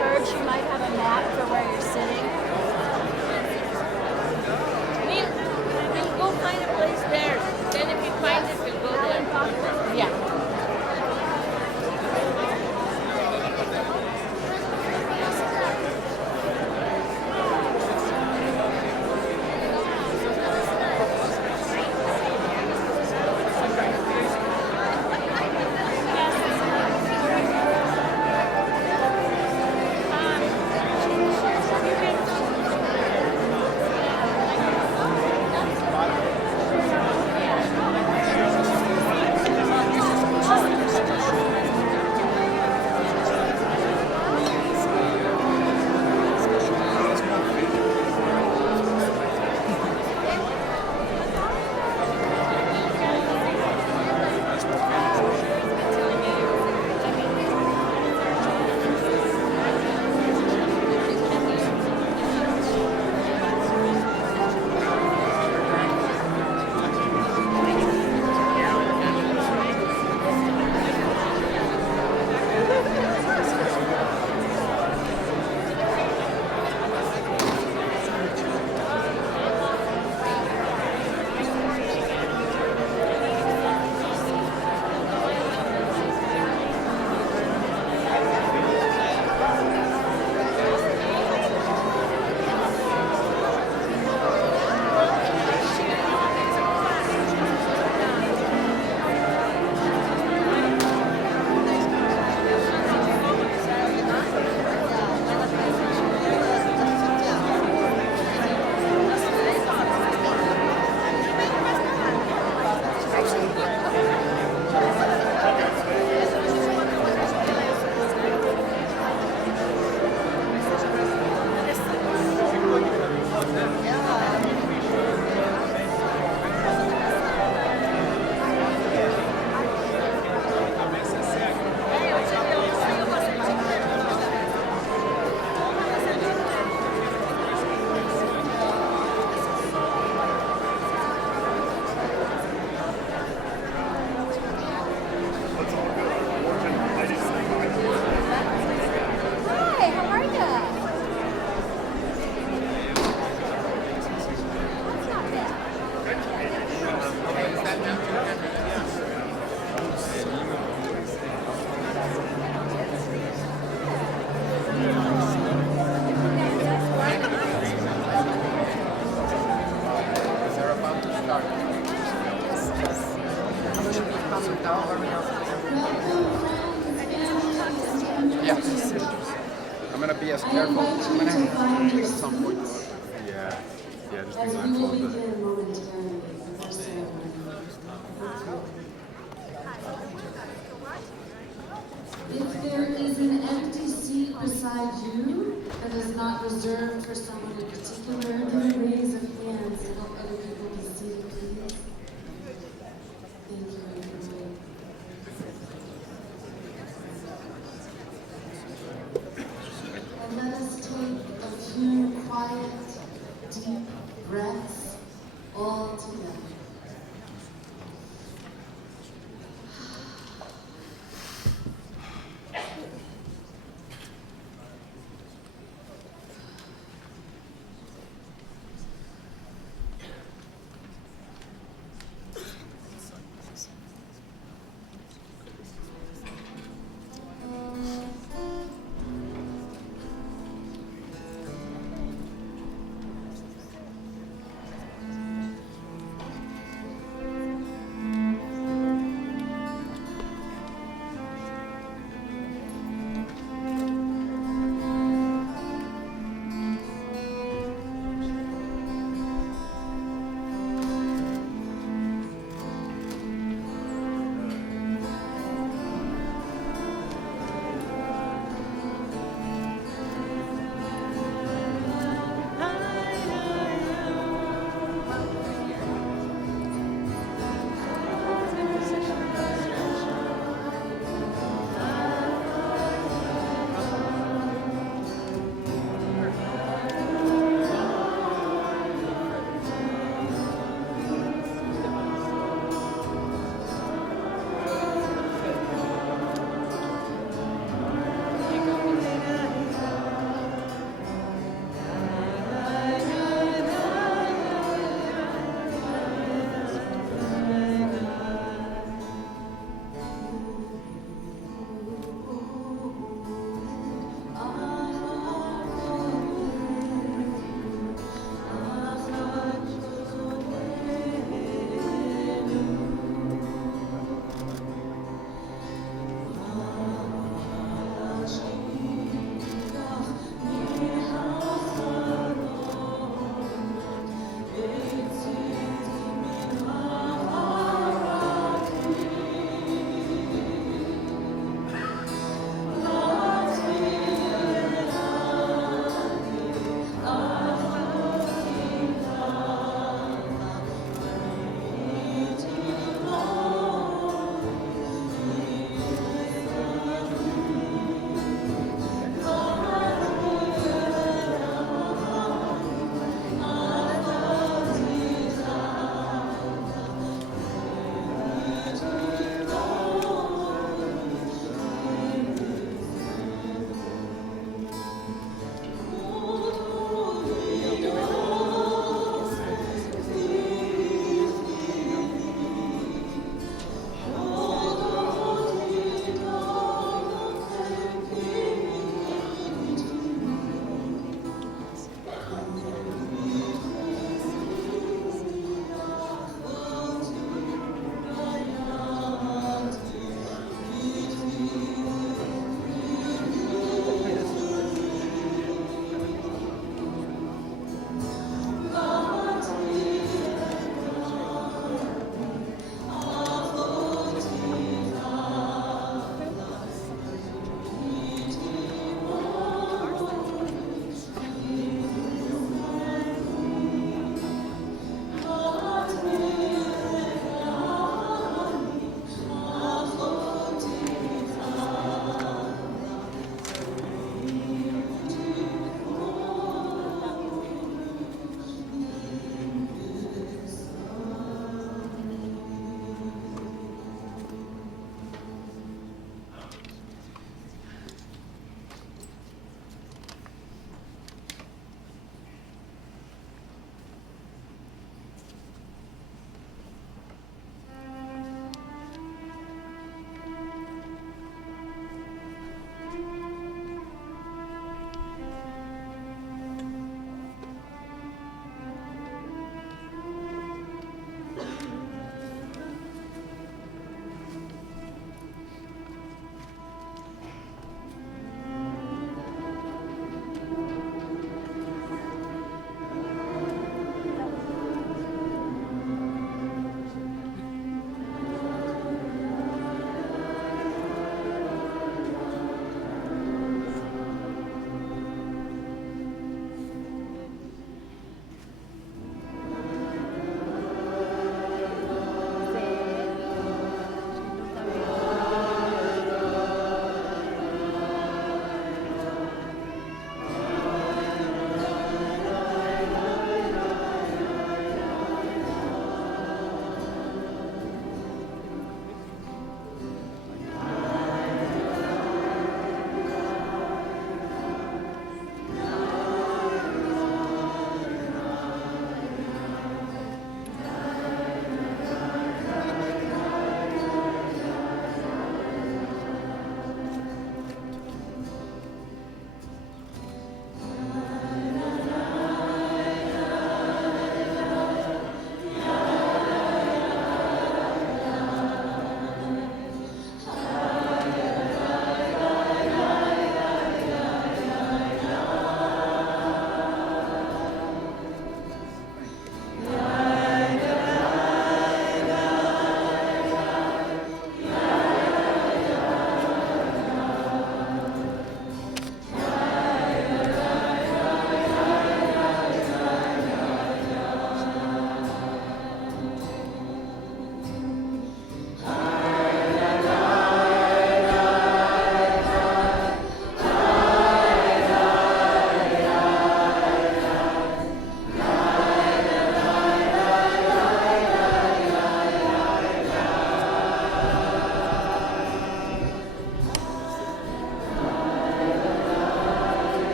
church, you might have a map for where you're sitting. We'll go find a place there. Then if we find it, we'll go there. Yeah. I'm gonna be as careful as I'm gonna have at some point. Yeah, just be mindful of that. If there is an empty seat beside you that is not reserved for someone in particular, do a raise of hands and help other people be seated, please. Thank you, everyone. And let us take a few quiet, deep breaths all together.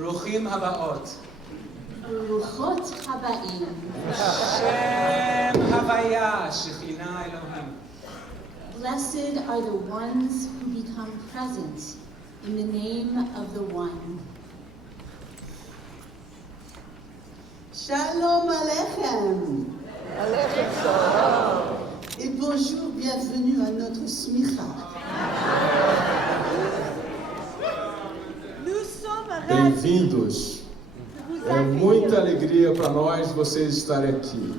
ברוכים הבאות. ברוכות הבאים. שם הוויה שכינה אלוהים. Blessed are the ones who become present in the name of the One. Shalom Aleichem. Et bonjour, bienvenue à notre Smicha. Bem-vindos. É muita alegria para nós vocês estarem aqui.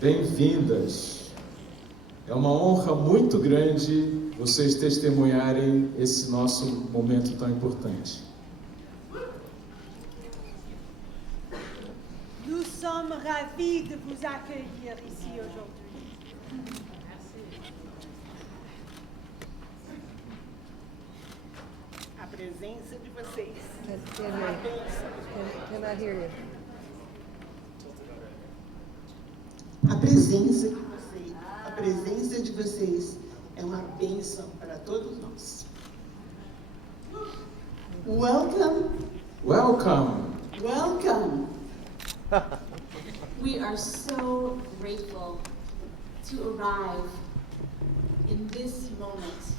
Bem-vindas. É uma honra muito grande vocês testemunharem esse nosso momento tão importante. Nous sommes ravis de vous accueillir ici aujourd'hui. A presença de vocês. Can I hear you? A presença de vocês é uma bênção para todos nós. Welcome, Welcome. welcome. We are so grateful to arrive in this moment.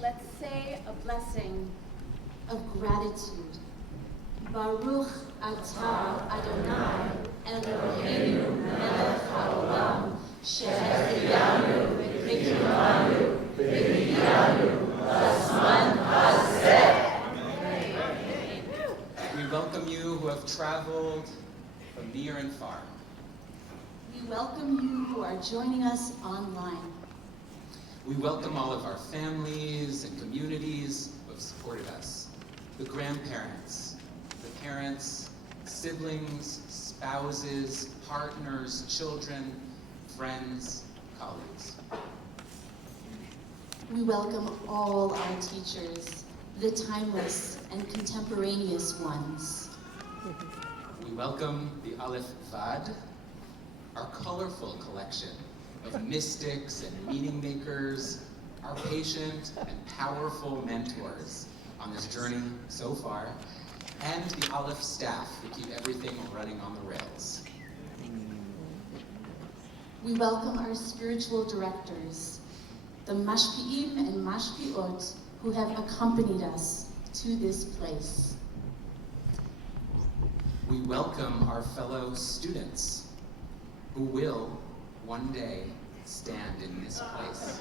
Let's say a blessing of gratitude. Baruch atah Adonai Eloheinu melech haolam she'eheyanu v'kimanu v'hiyanu b'zman hazeh. We welcome you who have traveled from near and far. We welcome you who are joining us online. We welcome all of our families and communities who have supported us. The grandparents, the parents, siblings, spouses, partners, children, friends, colleagues. We welcome all our teachers, the timeless and contemporaneous ones. We welcome the ALEPH Vad, our colorful collection of mystics and meaning makers, our patient and powerful mentors on this journey so far, and the ALEPH staff who keep everything running on the rails. We welcome our spiritual directors, the Mashpi'im and Mashpi'ot who have accompanied us to this place. We welcome our fellow students who will one day stand in this place.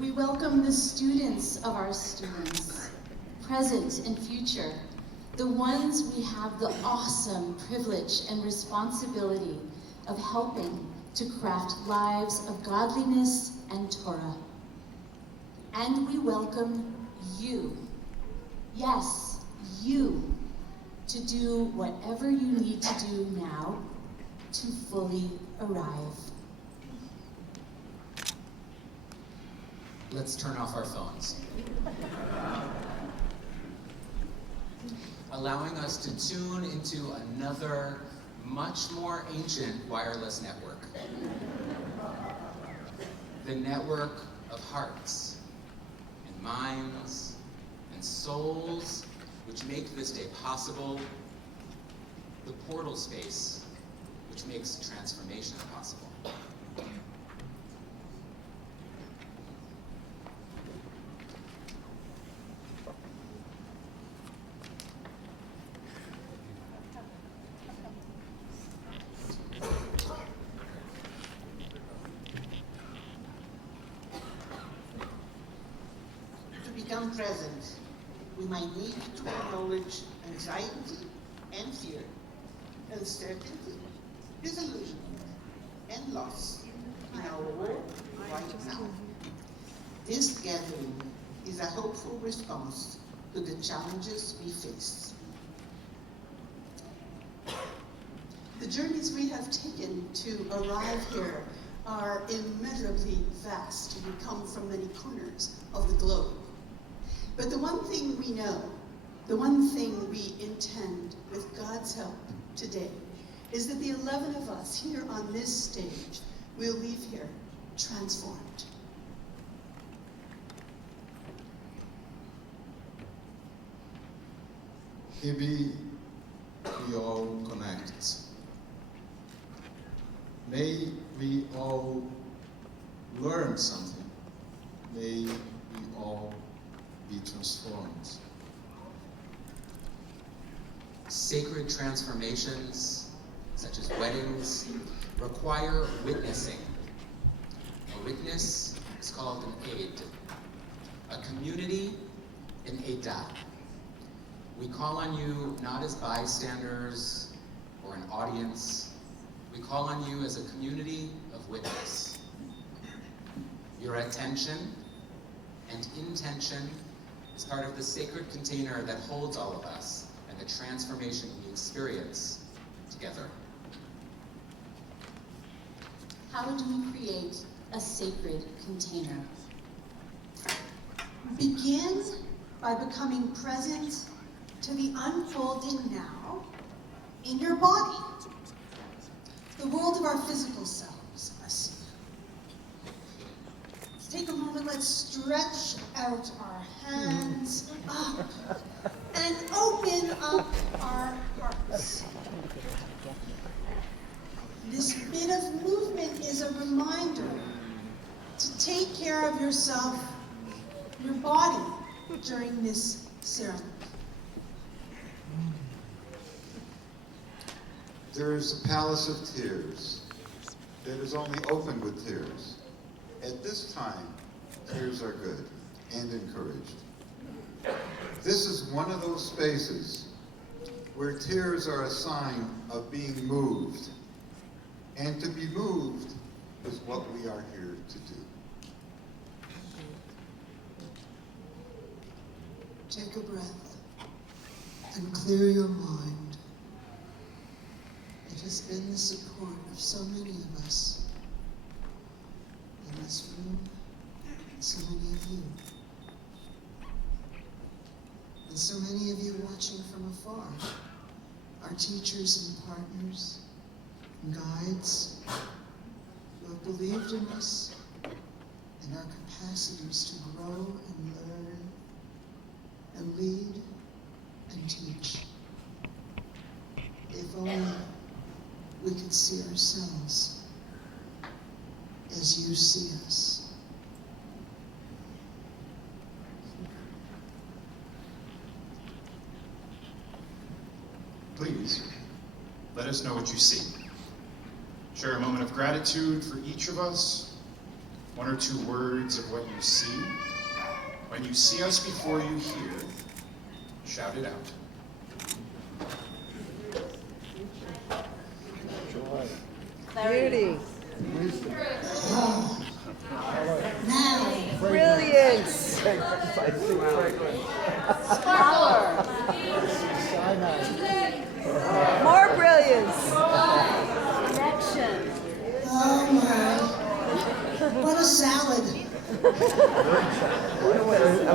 We welcome the students of our students, present and future, the ones we have the awesome privilege and responsibility of helping to craft lives of godliness and Torah. And we welcome you, yes, you, to do whatever you need to do now to fully arrive. Let's turn off our phones. Allowing us to tune into another, much more ancient wireless network. The network of hearts and minds and souls which make this day possible. The portal space which makes transformation possible. To become present, we might need to acknowledge anxiety and fear, uncertainty, disillusionment, and loss in our world right now. This gathering is a hopeful response to the challenges we face. The journeys we have taken to arrive here are immeasurably vast. We come from many corners of the globe. But the one thing we know, the one thing we intend with God's help today, is that the 11 of us here on this stage will leave here transformed. Maybe we all connect. May we all learn something. May we all be transformed. Sacred transformations, such as weddings, require witnessing. A witness is called an aid. A community, an aidah. We call on you not as bystanders or an audience. We call on you as a community of witness. Your attention and intention is part of the sacred container that holds all of us and the transformation we experience together. How do we create a sacred container? Begin by becoming present to the unfolding now in your body, the world of our physical selves, us. Let's take a moment, let's stretch out our hands up and open up our hearts. This bit of movement is a reminder to take care of yourself, your body, during this ceremony. There is a palace of tears that is only opened with tears. At this time, tears are good and encouraged. This is one of those spaces where tears are a sign of being moved. And to be moved is what we are here to do. Take a breath and clear your mind. It has been the support of so many of us in this room, and so many of you. And so many of you watching from afar, our teachers and partners and guides who have believed in us and our capacities to grow and learn and lead and teach. If only we could see ourselves as you see us. Please, let us know what you see. Share a moment of gratitude for each of us, 1 or 2 words of what you see. When you see us before you hear, shout it out. Beauty. Now, Brilliance. Power. More brilliance. Connection. oh my, what a salad.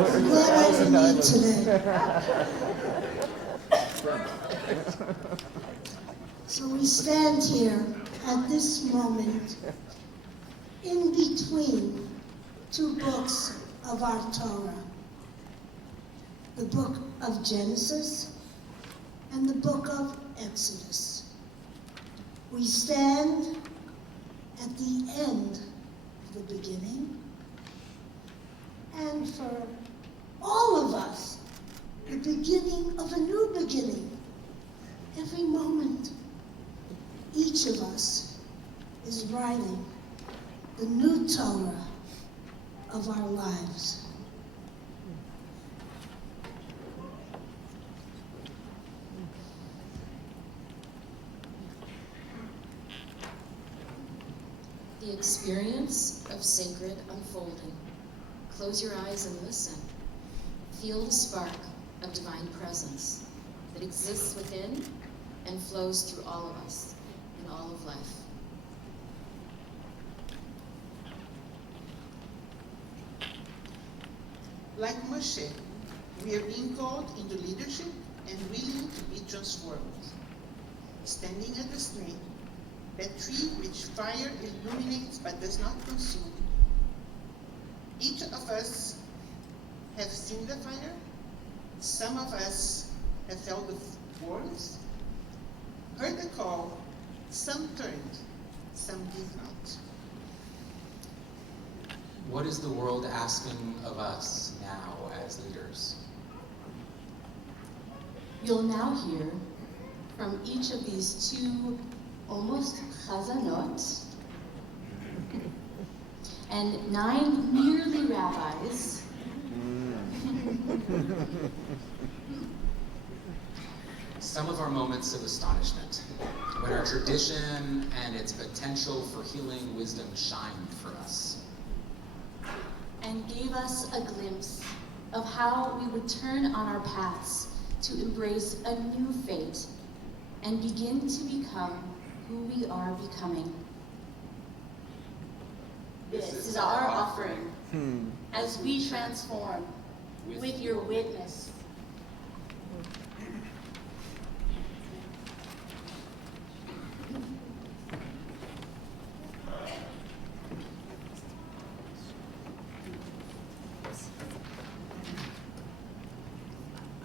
I'm glad I didn't eat today. So we stand here at this moment in between 2 books of our Torah, the book of Genesis and the book of Exodus. We stand at the end of the beginning, and for all of us, the beginning of a new beginning. Every moment, each of us is writing the new Torah of our lives. The experience of sacred unfolding. Close your eyes and listen. Feel the spark of divine presence that exists within and flows through all of us in all of life. Like Moshe, we are being called into leadership and willing to be transformed. Standing at the snake, that tree which fire illuminates but does not consume. Each of us have seen the fire. Some of us have felt the warmth, heard the call, some turned, some did not. What is the world asking of us now as leaders? You'll now hear from each of these two almost chazanot and 9 nearly rabbis Some of our moments of astonishment, when our tradition and its potential for healing wisdom shined for us. and gave us a glimpse of how we would turn on our paths to embrace a new fate and begin to become who we are becoming. This is our offering as we transform with your witness.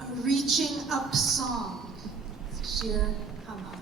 A reaching up song. Shir Hama.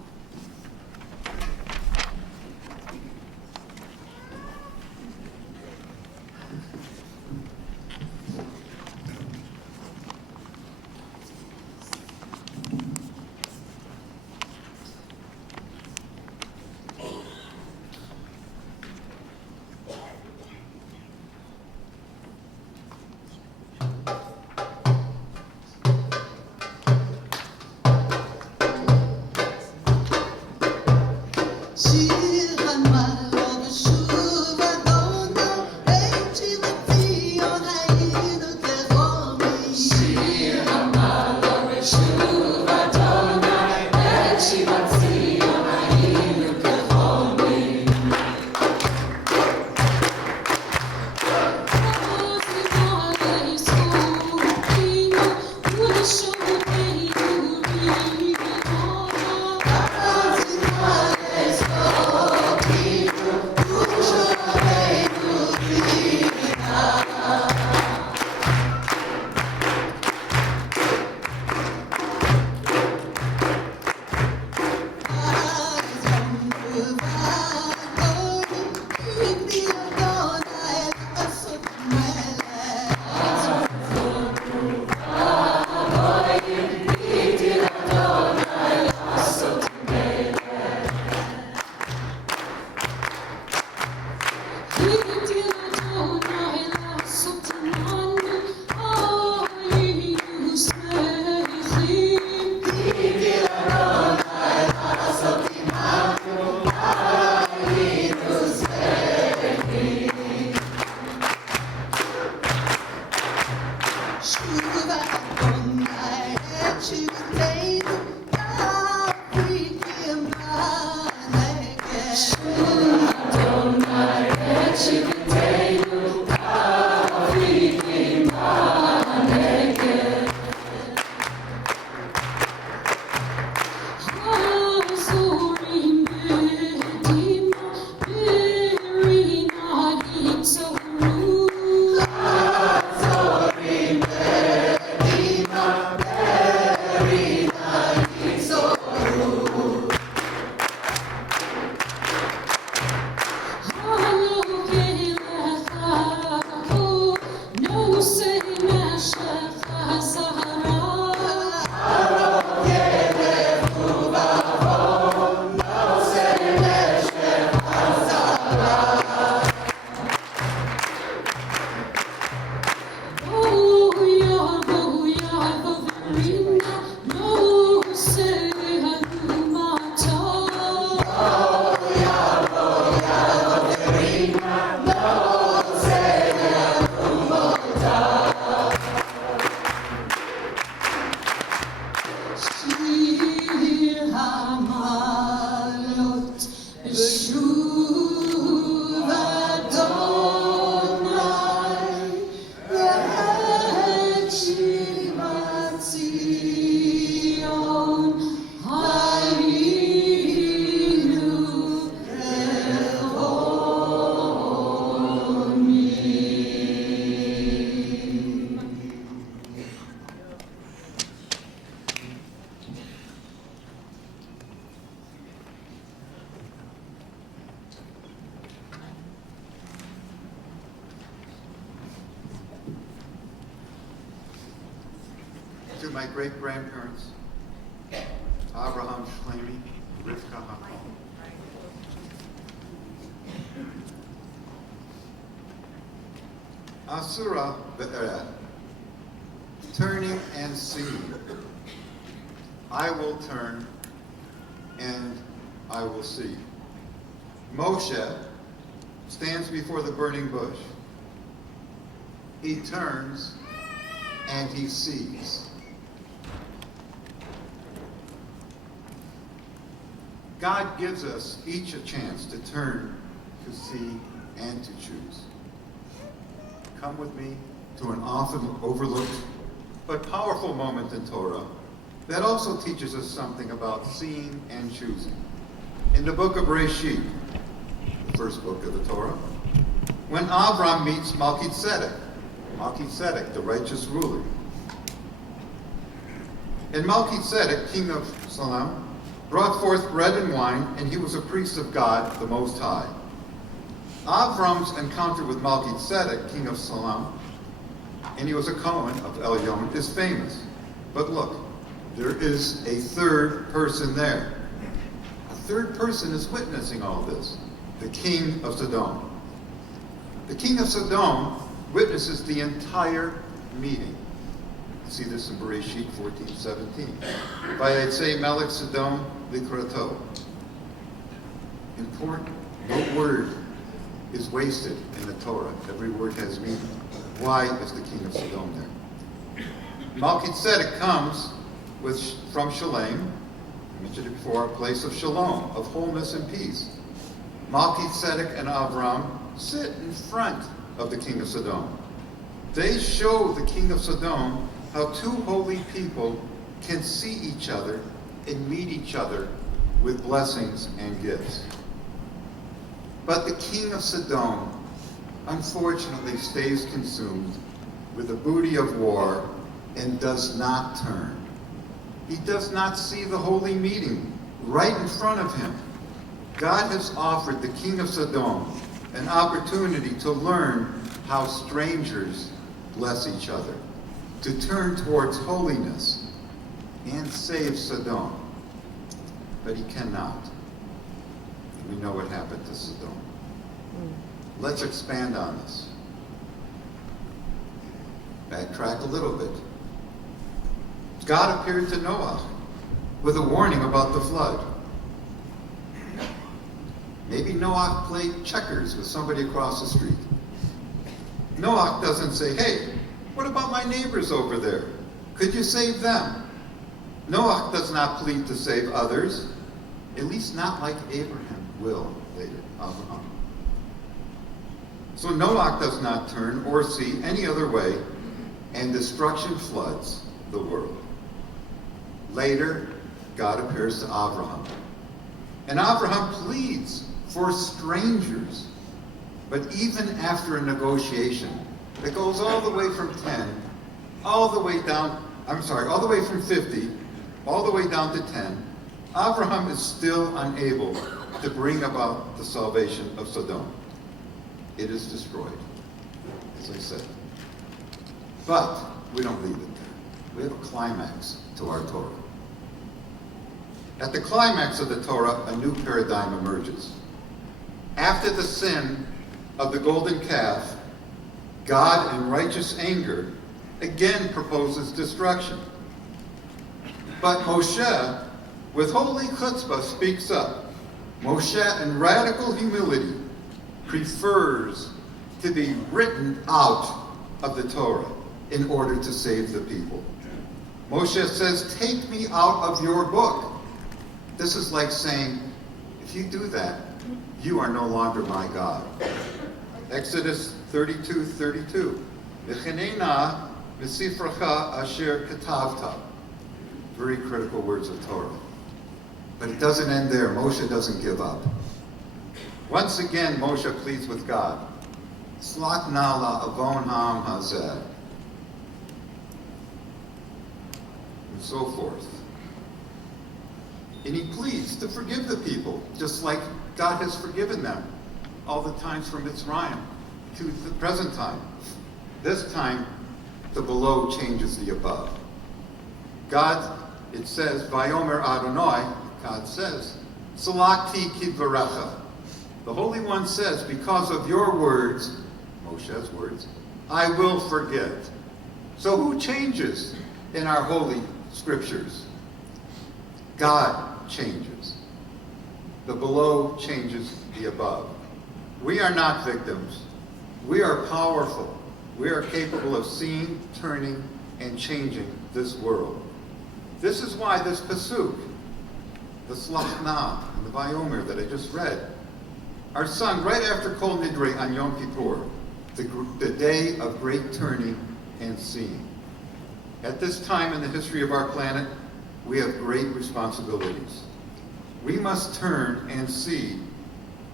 my great-grandparents, Abraham Shlemi, Rivka Hakol. Asura Be'eret, turning and seeing. I will turn and I will see. Moshe stands before the burning bush. He turns and he sees. God gives us each a chance to turn, to see, and to choose. Come with me to an often overlooked but powerful moment in Torah that also teaches us something about seeing and choosing. In the book of Bereshit, the first book of the Torah, when Avram meets Melchizedek, the righteous ruler. And Melchizedek, king of Salem, brought forth bread and wine, and he was a priest of God, the Most High. Avram's encounter with Melchizedek, king of Salem, and he was a Cohen of Elyon, is famous. But look, there is a third person there. A third person is witnessing all this, the king of Sodom. The king of Sodom witnesses the entire meeting. You see this in Bereshit 14:17. Vayetzei Melech Sodom likrato. Important. No word is wasted in the Torah. Every word has meaning. Why is the king of Sodom there? Melchizedek comes from Shalem, I mentioned it before, a place of shalom, of wholeness and peace. Melchizedek and Avram sit in front of the king of Sodom. They show the king of Sodom how two holy people can see each other and meet each other with blessings and gifts. But the king of Sodom, unfortunately, stays consumed with the booty of war and does not turn. He does not see the holy meeting right in front of him. God has offered the king of Sodom an opportunity to learn how strangers bless each other, to turn towards holiness and save Sodom. But he cannot. We know what happened to Sodom. Let's expand on this. Backtrack a little bit. God appeared to Noah with a warning about the flood. Maybe Noah played checkers with somebody across the street. Noah doesn't say, hey, what about my neighbors over there? Could you save them? Noah does not plead to save others, at least not like Abraham will later, Abraham. So Noah does not turn or see any other way, and destruction floods the world. Later, God appears to Abraham. And Abraham pleads for strangers. But even after a negotiation that goes all the way from 10, all the way from 50, all the way down to 10, Abraham is still unable to bring about the salvation of Sodom. It is destroyed, as I said. But we don't leave it there. We have a climax to our Torah. At the climax of the Torah, a new paradigm emerges. After the sin of the golden calf, God, in righteous anger, again proposes destruction. But Moshe, with holy chutzpah, speaks up. Moshe, in radical humility, prefers to be written out of the Torah in order to save the people. Moshe says, take me out of your book. This is like saying, if you do that, you are no longer my God. Exodus 32:32. V'chenena v'sifracha asher ketavta. Very critical words of Torah. But it doesn't end there. Moshe doesn't give up. Once again, Moshe pleads with God. Slach na la'avon ha'am hazeh. And so forth. And he pleads to forgive the people, just like God has forgiven them all the times from Mitzrayim to the present time. This time, the below changes the above. God, it says, Vayomer Adonai, God says, Salakti kidvarecha. The Holy One says, because of your words, Moshe's words, I will forget. So who changes in our holy scriptures? God changes. The below changes the above. We are not victims. We are powerful. We are capable of seeing, turning, and changing this world. This is why this pasuk, the Slachna and the Vayomer that I just read, are sung right after Kol Nidre on Yom Kippur, the day of great turning and seeing. At this time in the history of our planet, we have great responsibilities. We must turn and see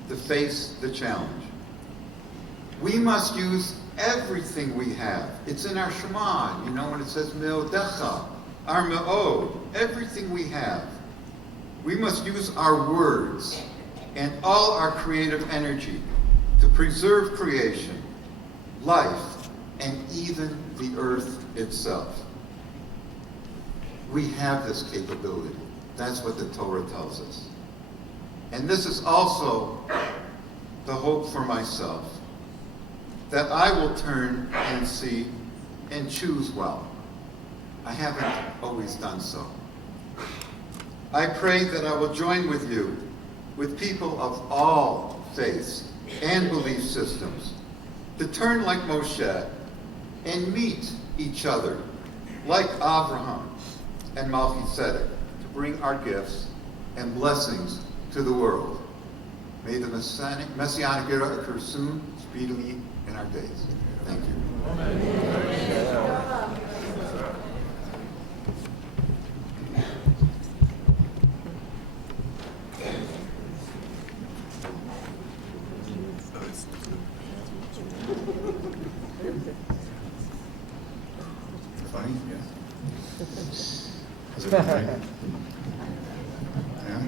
to face the challenge. We must use everything we have. It's in our Shema, you know, when it says Me'odecha, our Me'od, everything we have. We must use our words and all our creative energy to preserve creation, life, and even the earth itself. We have this capability. That's what the Torah tells us. And this is also the hope for myself, that I will turn and see and choose well. I haven't always done so. I pray that I will join with you, with people of all faiths and belief systems, to turn like Moshe and meet each other like Abraham and Melchizedek, to bring our gifts and blessings to the world. May the Messianic era occur soon, speedily in our days. Thank you. Funny? Yeah. Is it funny? Yeah.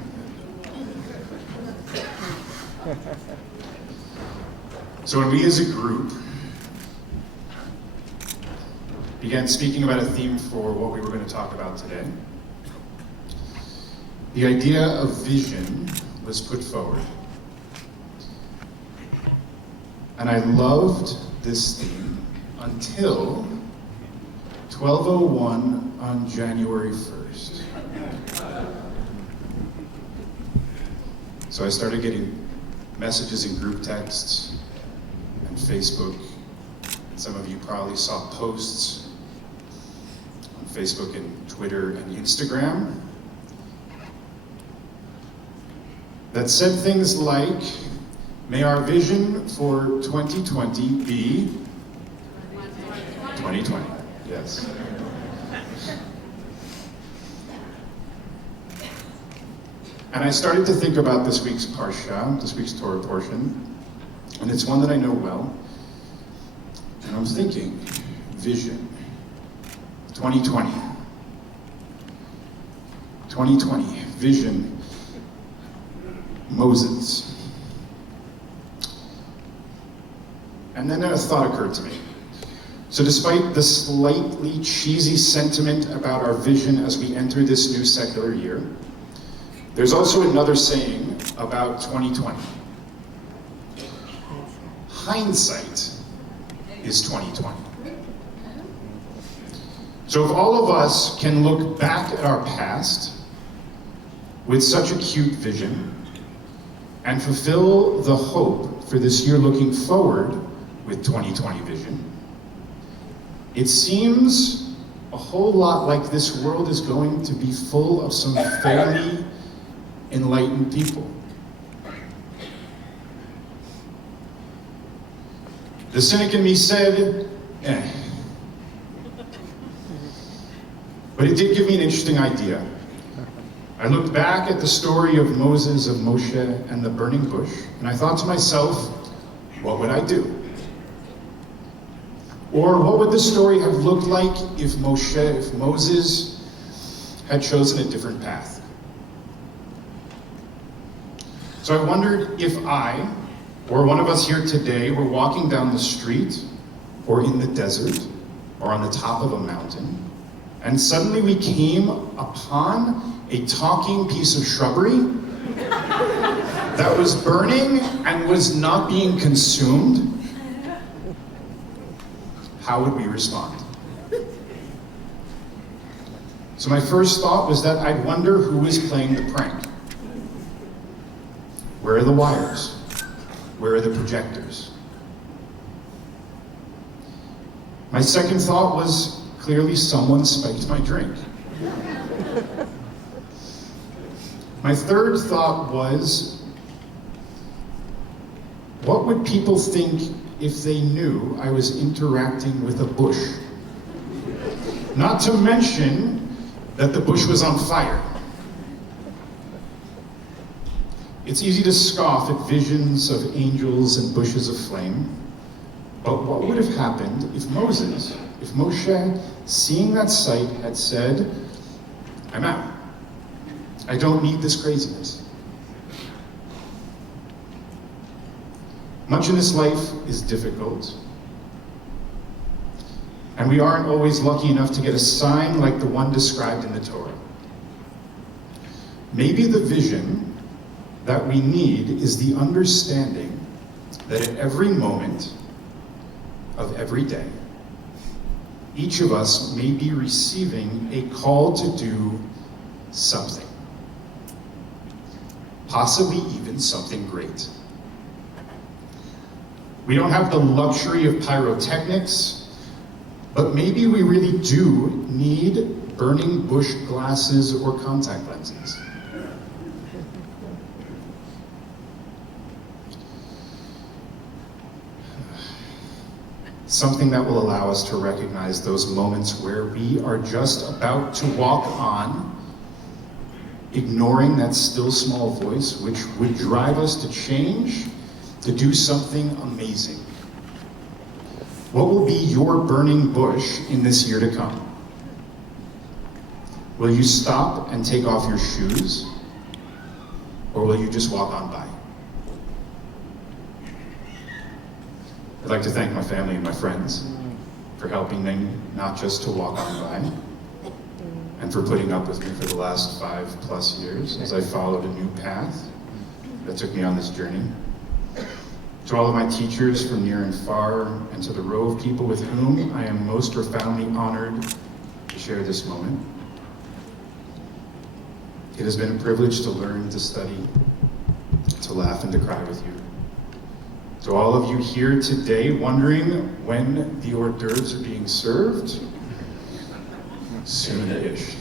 So when we as a group began speaking about a theme for what we were going to talk about today, the idea of vision was put forward. And I loved this theme until 12:01 on January 1st. So I started getting messages in group texts and Facebook. And some of you probably saw posts on Facebook and Twitter and Instagram that said things like, may our vision for 2020 be 2020. Yes. And I started to think about this week's Parsha, this week's Torah portion, and it's one that I know well. And I was thinking, vision, 2020. 2020, vision, Moses. And then a thought occurred to me. So despite the slightly cheesy sentiment about our vision as we enter this new secular year, there's also another saying about 2020. Hindsight is 2020. So if all of us can look back at our past with such acute vision and fulfill the hope for this year looking forward with 2020 vision, it seems a whole lot like this world is going to be full of some fairly enlightened people. The cynic in me said, eh. But it did give me an interesting idea. I looked back at the story of Moses, of Moshe, and the burning bush, and I thought to myself, what would I do? Or what would the story have looked like if Moses had chosen a different path? So I wondered if I, or one of us here today, were walking down the street, or in the desert, or on the top of a mountain, and suddenly we came upon a talking piece of shrubbery that was burning and was not being consumed, how would we respond? So my first thought was that I'd wonder who was playing the prank. Where are the wires? Where are the projectors? My second thought was, clearly someone spiked my drink. My third thought was, what would people think if they knew I was interacting with a bush? Not to mention that the bush was on fire. It's easy to scoff at visions of angels and bushes of flame, but what would have happened if Moshe, seeing that sight, had said, I'm out. I don't need this craziness. Much in this life is difficult, and we aren't always lucky enough to get a sign like the one described in the Torah. Maybe the vision that we need is the understanding that at every moment of every day, each of us may be receiving a call to do something, possibly even something great. We don't have the luxury of pyrotechnics, but maybe we really do need burning bush glasses or contact lenses. Something that will allow us to recognize those moments where we are just about to walk on, ignoring that still small voice, which would drive us to change, to do something amazing. What will be your burning bush in this year to come? Will you stop and take off your shoes? Or will you just walk on by? I'd like to thank my family and my friends for helping me not just to walk on by, and for putting up with me for the last 5+ years as I followed a new path that took me on this journey. To all of my teachers from near and far, and to the row of people with whom I am most profoundly honored to share this moment. It has been a privilege to learn, to study, to laugh, and to cry with you. To all of you here today wondering when the hors d'oeuvres are being served, soon-ish.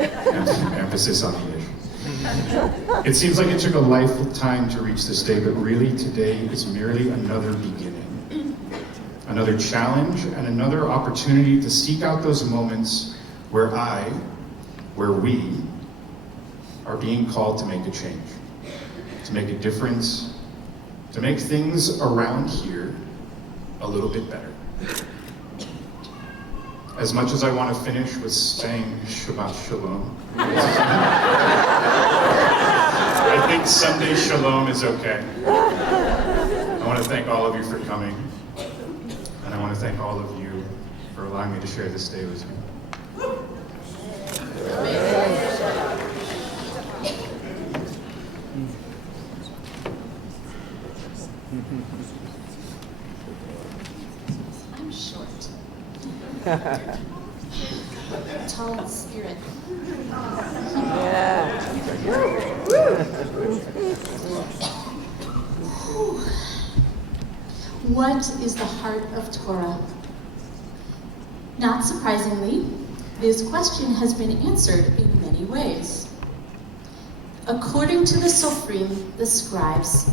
Emphasis on the ish. It seems like it took a lifetime to reach this day, but really today is merely another beginning, another challenge, and another opportunity to seek out those moments where we are being called to make a change, to make a difference, to make things around here a little bit better. As much as I want to finish with saying Shabbat Shalom, I think Sunday Shalom is okay. I want to thank all of you for coming, and I want to thank all of you for allowing me to share this day with you. I'm short. Tall in spirit. Yeah. What is the heart of Torah? Not surprisingly, this question has been answered in many ways. According to the Sofrim, the scribes,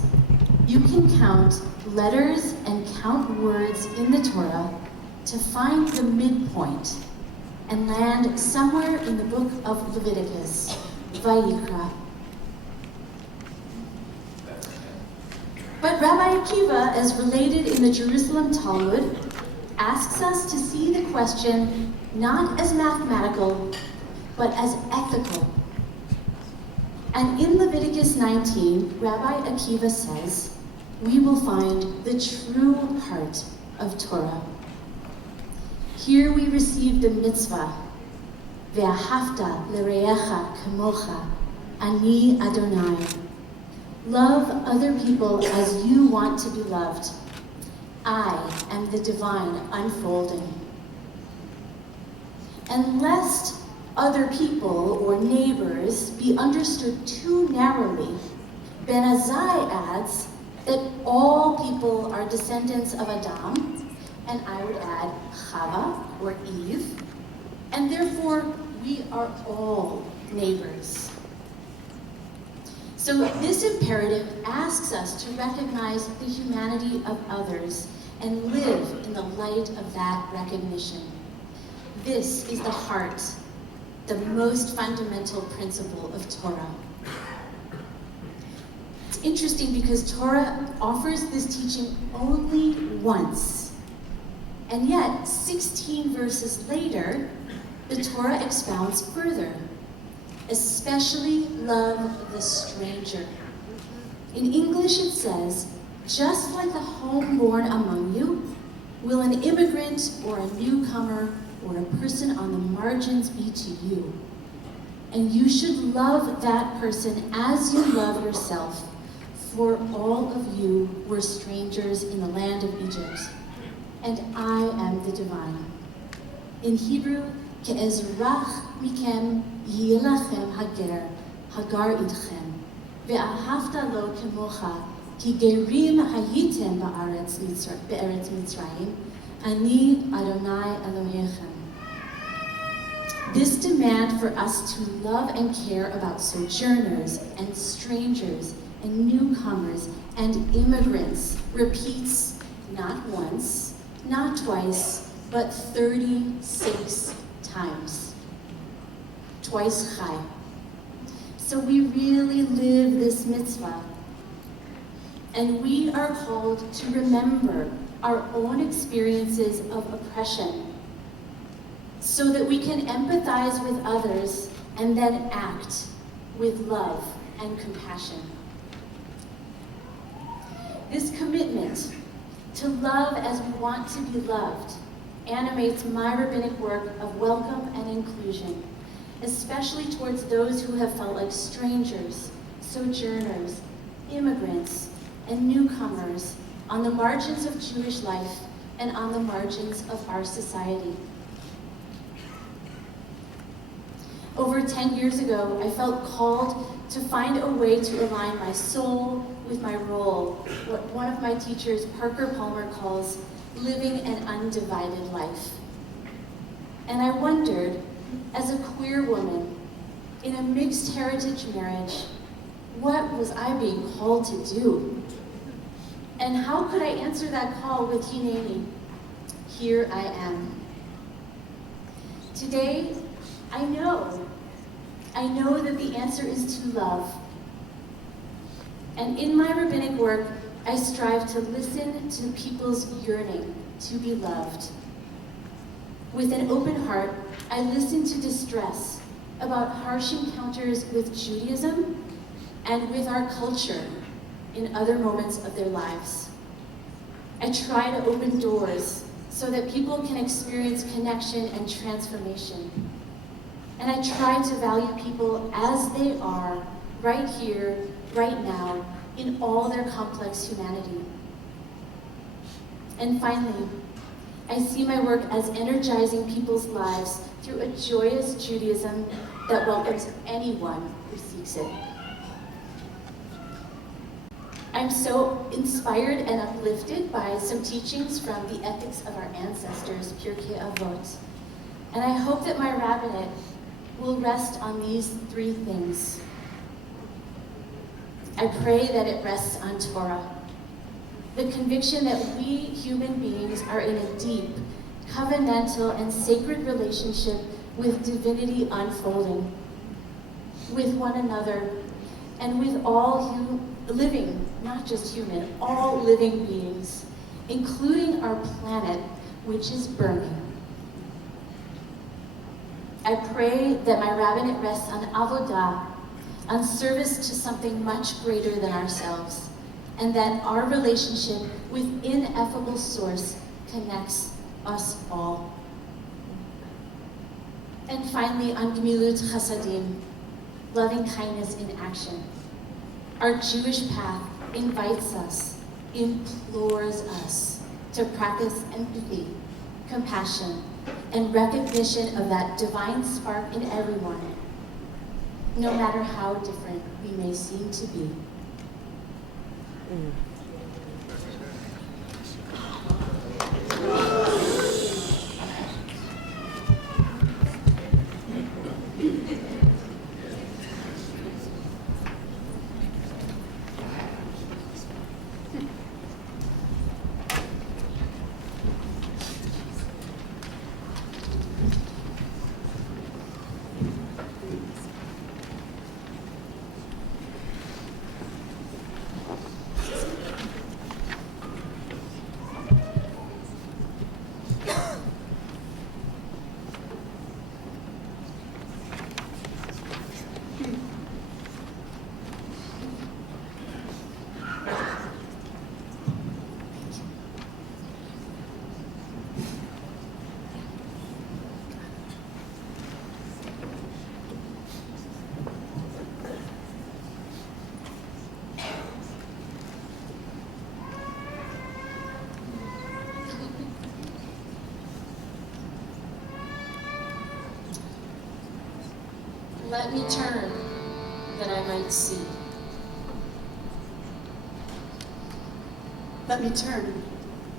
you can count letters and count words in the Torah to find the midpoint and land somewhere in the book of Leviticus, Vayikra. But Rabbi Akiva, as related in the Jerusalem Talmud, asks us to see the question not as mathematical, but as ethical. And in Leviticus 19, Rabbi Akiva says, we will find the true heart of Torah. Here we receive the mitzvah, Ve'ahavta l'reecha kamocha, ani Adonai. Love other people as you want to be loved. I am the divine unfolding. And lest other people or neighbors be understood too narrowly, Ben Azai adds that all people are descendants of Adam, and I would add Chava or Eve, and therefore we are all neighbors. So this imperative asks us to recognize the humanity of others and live in the light of that recognition. This is the heart, the most fundamental principle of Torah. It's interesting because Torah offers this teaching only once. And yet, 16 verses later, the Torah expounds further. Especially love the stranger. In English it says, just like the homeborn among you, will an immigrant or a newcomer or a person on the margins be to you. And you should love that person as you love yourself, for all of you were strangers in the land of Egypt, and I am the divine. In Hebrew, Ke'ezrach mikem yeh lachem hagar idchem, ve'ahavta lo kemocha, ki gerim hayitem be'eretz Mitzrayim, ani Adonai Elohechem. This demand for us to love and care about sojourners and strangers and newcomers and immigrants repeats not once, not twice, but 36 times. Twice chai. So we really live this mitzvah. And we are called to remember our own experiences of oppression so that we can empathize with others and then act with love and compassion. This commitment to love as we want to be loved animates my rabbinic work of welcome and inclusion, especially towards those who have felt like strangers, sojourners, immigrants, and newcomers on the margins of Jewish life and on the margins of our society. Over 10 years ago, I felt called to find a way to align my soul with my role, what one of my teachers, Parker Palmer, calls living an undivided life. And I wondered, as a queer woman in a mixed heritage marriage, what was I being called to do? And how could I answer that call with Hineni? Here I am. Today, I know that the answer is to love. And in my rabbinic work, I strive to listen to people's yearning to be loved. With an open heart, I listen to distress about harsh encounters with Judaism and with our culture in other moments of their lives. I try to open doors so that people can experience connection and transformation. And I try to value people as they are, right here, right now, in all their complex humanity. And finally, I see my work as energizing people's lives through a joyous Judaism that welcomes anyone who seeks it. I'm so inspired and uplifted by some teachings from the ethics of our ancestors, Pirkei Avot. And I hope that my rabbinate will rest on these three things. I pray that it rests on Torah, the conviction that we human beings are in a deep, covenantal, and sacred relationship with divinity unfolding, with one another, and with all living, not just human, all living beings, including our planet, which is burning. I pray that my rabbinate rests on avodah, on service to something much greater than ourselves, and that our relationship with ineffable source connects us all. And finally, on Gemilut Chasadim, loving kindness in action. Our Jewish path invites us, implores us to practice empathy, compassion, and recognition of that divine spark in everyone, no matter how different we may seem to be. Let me turn that I might see. Let me turn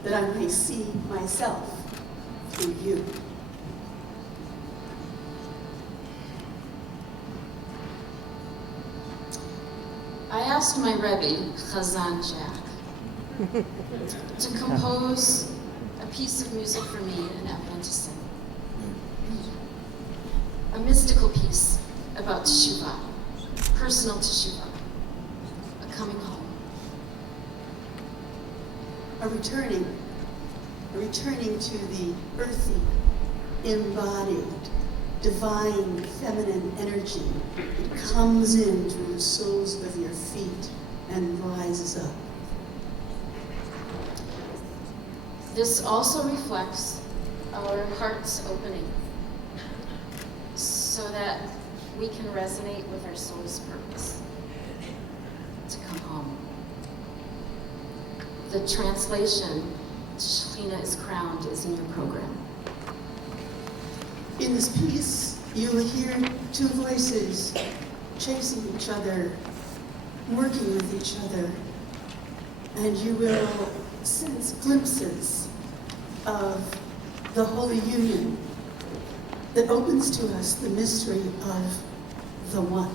that I may see myself through you. I asked my Rebbe, Chazan Jack, to compose a piece of music for me and Evelyn to sing. A mystical piece about teshuvah, personal teshuvah, a coming home. A returning to the earthy, embodied, divine feminine energy that comes in through the soles of your feet and rises up. This also reflects our hearts opening so that we can resonate with our soul's purpose, to come home. The translation, Shekhinah is crowned, is in your program. In this piece, you will hear two voices chasing each other, working with each other, and you will sense glimpses of the holy union that opens to us the mystery of the one.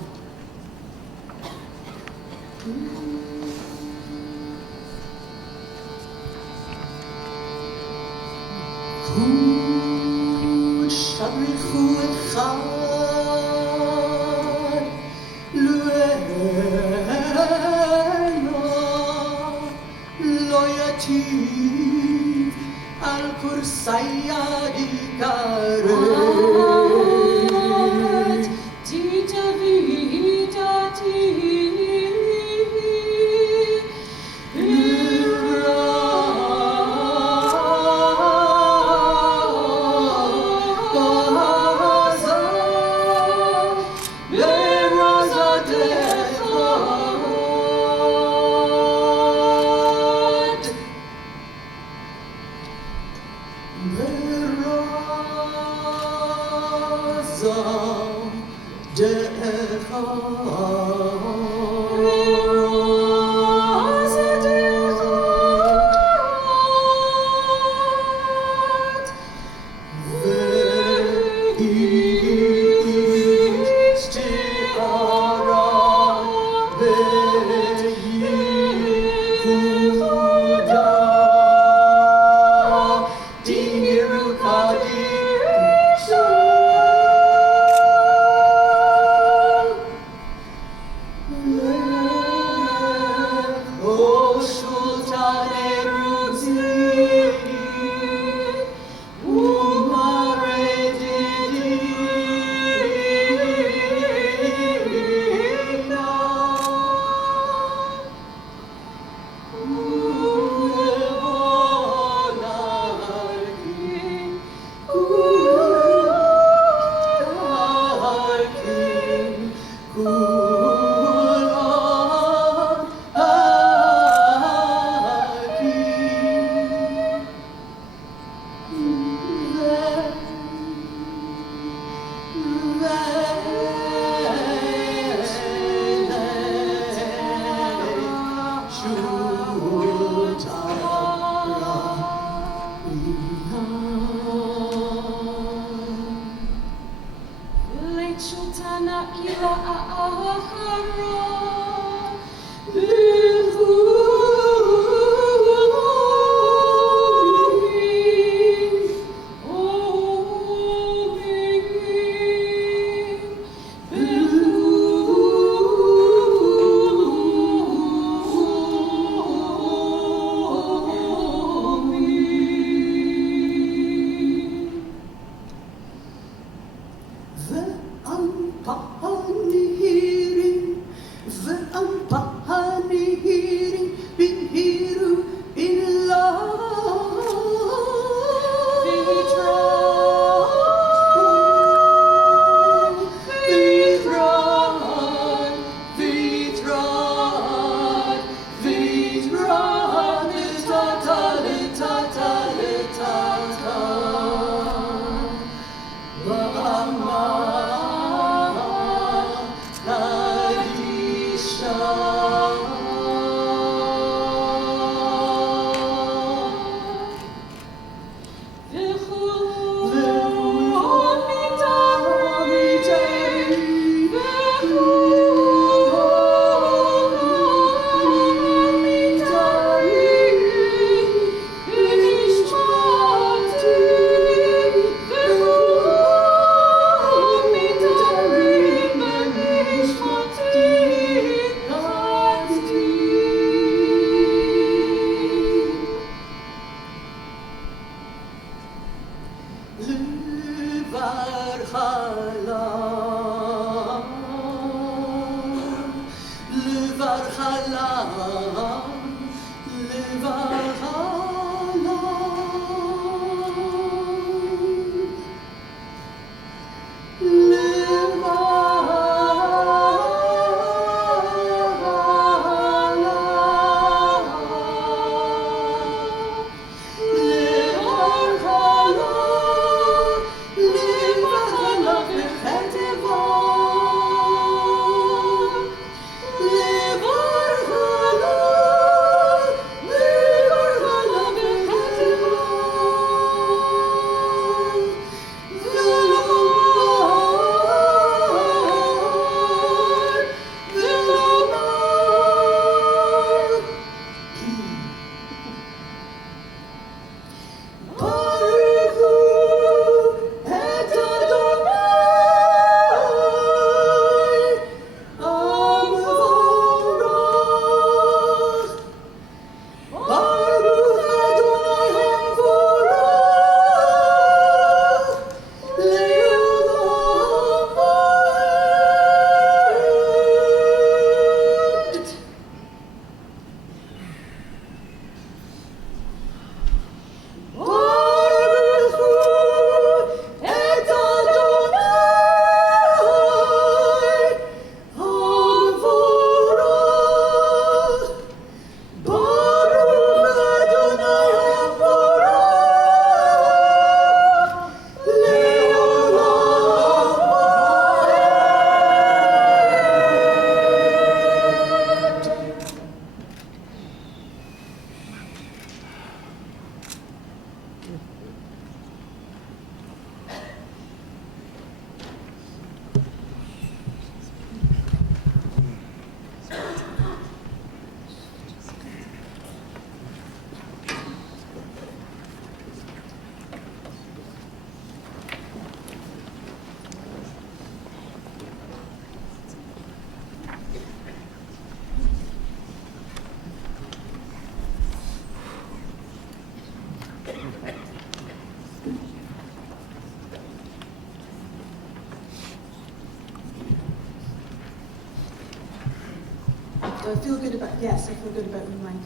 Do I feel good about, yes, I feel good about your mic.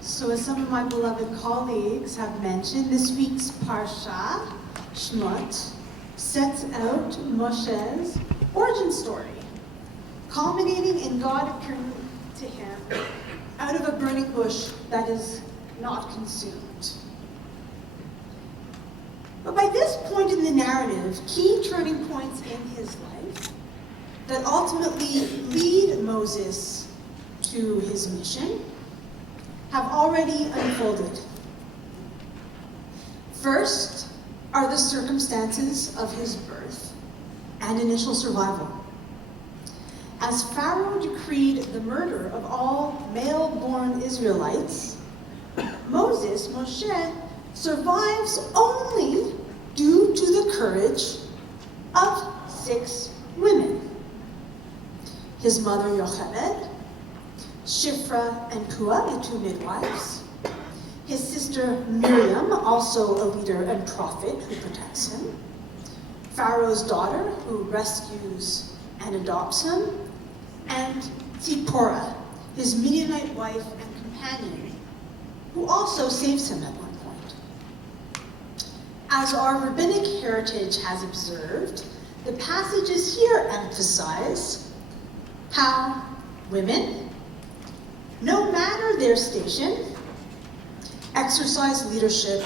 So as some of my beloved colleagues have mentioned, this week's Parsha, Shmot, sets out Moshe's origin story, culminating in God appearing to him out of a burning bush that is not consumed. But by this point in the narrative, key turning points in his life that ultimately lead Moses to his mission have already unfolded. First are the circumstances of his birth and initial survival. As Pharaoh decreed the murder of all male-born Israelites, Moshe, survives only due to the courage of 6 women. His mother Yochebed, Shifra and Pua, the 2 midwives, his sister Miriam, also a leader and prophet who protects him, Pharaoh's daughter, who rescues and adopts him, and Zipporah, his Midianite wife and companion, who also saves him at one point. As our rabbinic heritage has observed, the passages here emphasize how women, no matter their station, exercise leadership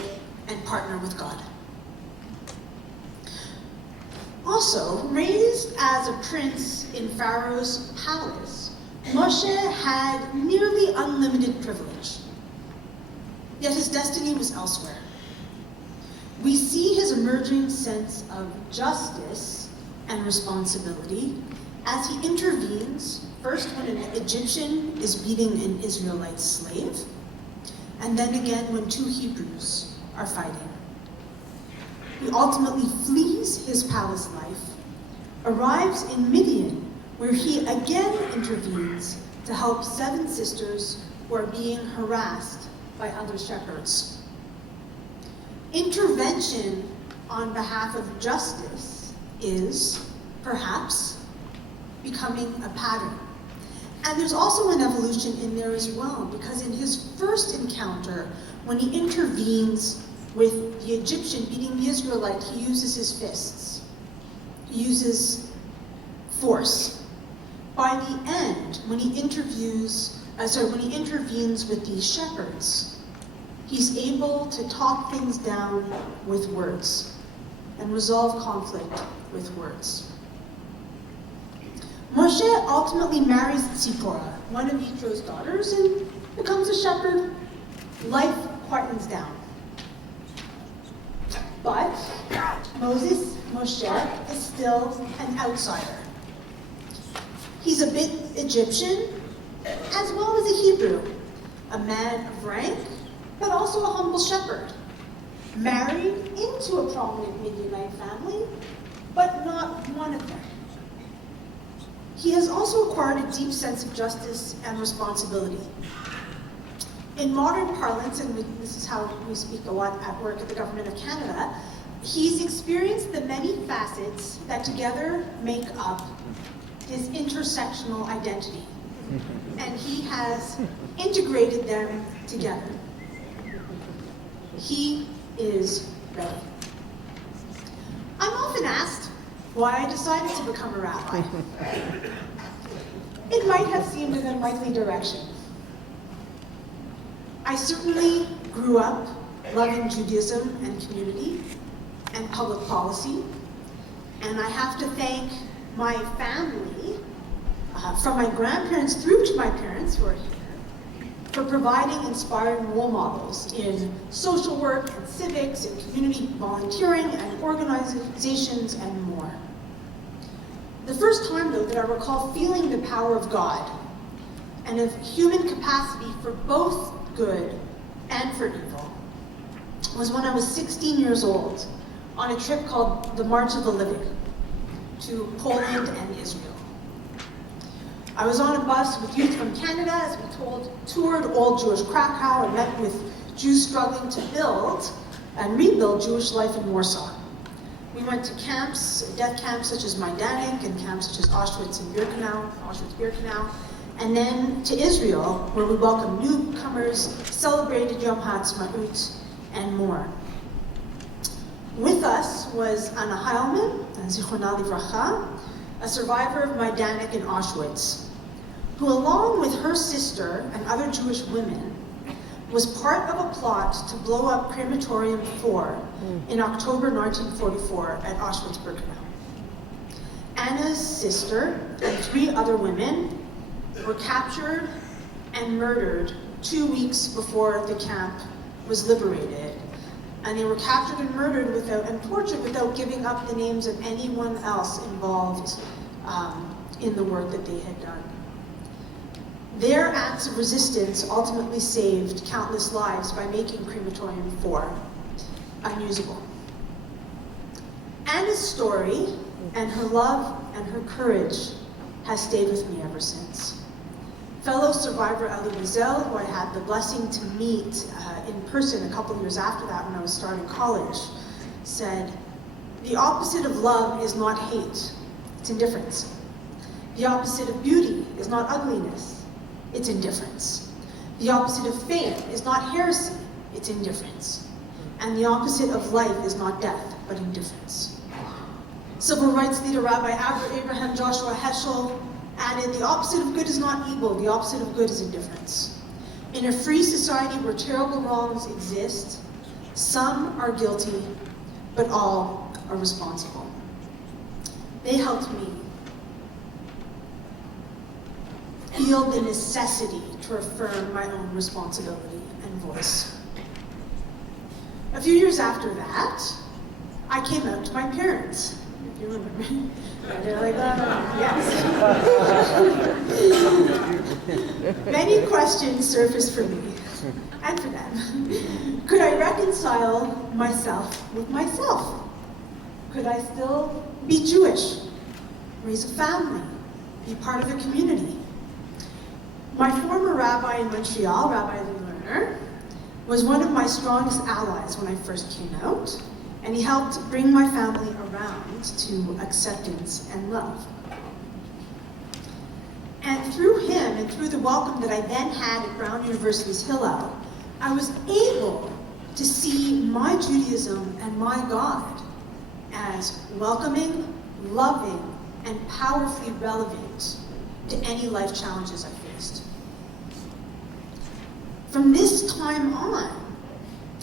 and partner with God. Also, raised as a prince in Pharaoh's palace, Moshe had nearly unlimited privilege. Yet his destiny was elsewhere. We see his emerging sense of justice and responsibility as he intervenes, first when an Egyptian is beating an Israelite slave, and then again when 2 Hebrews are fighting. He ultimately flees his palace life, arrives in Midian, where he again intervenes to help 7 sisters who are being harassed by other shepherds. Intervention on behalf of justice is, perhaps, becoming a pattern. And there's also an evolution in there as well, because in his first encounter, when he intervenes with the Egyptian beating the Israelite, he uses his fists. He uses force. By the end, when he intervenes with these shepherds, he's able to talk things down with words and resolve conflict with words. Moshe ultimately marries Zipporah, one of Yitro's daughters, and becomes a shepherd. Life quietens down. But Moshe is still an outsider. He's a bit Egyptian, as well as a Hebrew, a man of rank, but also a humble shepherd, married into a prominent Midianite family, but not one of them. He has also acquired a deep sense of justice and responsibility. In modern parlance, and this is how we speak a lot at work at the Government of Canada, he's experienced the many facets that together make up his intersectional identity. And he has integrated them together. He is ready. I'm often asked why I decided to become a rabbi. It might have seemed an unlikely direction. I certainly grew up loving Judaism and community and public policy, and I have to thank my family, from my grandparents through to my parents who are here, for providing inspiring role models in social work and civics and community volunteering and organizations and more. The first time, though, that I recall feeling the power of God and of human capacity for both good and for evil was when I was 16 years old on a trip called the March of the Living to Poland and Israel. I was on a bus with youth from Canada as we toured old Jewish Krakow and met with Jews struggling to build and rebuild Jewish life in Warsaw. We went to camps, death camps such as Majdanek and camps such as Auschwitz and Birkenau, and then to Israel, where we welcomed newcomers, celebrated Yom HaAtzmaut, and more. With us was Anna Heilman, Zichronah Livracha, a survivor of Majdanek and Auschwitz, who along with her sister and other Jewish women was part of a plot to blow up Crematorium 4 in October 1944 at Auschwitz-Birkenau. Anna's sister and 3 other women were captured and murdered 2 weeks before the camp was liberated. And they were captured and murdered and tortured without giving up the names of anyone else involved in the work that they had done. Their acts of resistance ultimately saved countless lives by making Crematorium 4 unusable. Anna's story and her love and her courage has stayed with me ever since. Fellow survivor Elie Wiesel, who I had the blessing to meet in person a couple years after that when I was starting college, said, "The opposite of love is not hate, it's indifference. The opposite of beauty is not ugliness, it's indifference. The opposite of faith is not heresy, it's indifference. And the opposite of life is not death, but indifference." Civil rights leader Rabbi Abraham Joshua Heschel added, "The opposite of good is not evil, the opposite of good is indifference. In a free society where terrible wrongs exist, some are guilty, but all are responsible." They helped me feel the necessity to affirm my own responsibility and voice. A few years after that, I came out to my parents. If you remember. And they're like, yes. Many questions surfaced for me and for them. Could I reconcile myself with myself? Could I still be Jewish, raise a family, be part of a community? My former rabbi in Montreal, Rabbi Lerner, was one of my strongest allies when I first came out, and he helped bring my family around to acceptance and love. And through him, and through the welcome that I then had at Brown University's Hillel, I was able to see my Judaism and my God as welcoming, loving, and powerfully relevant to any life challenges I faced. From this time on,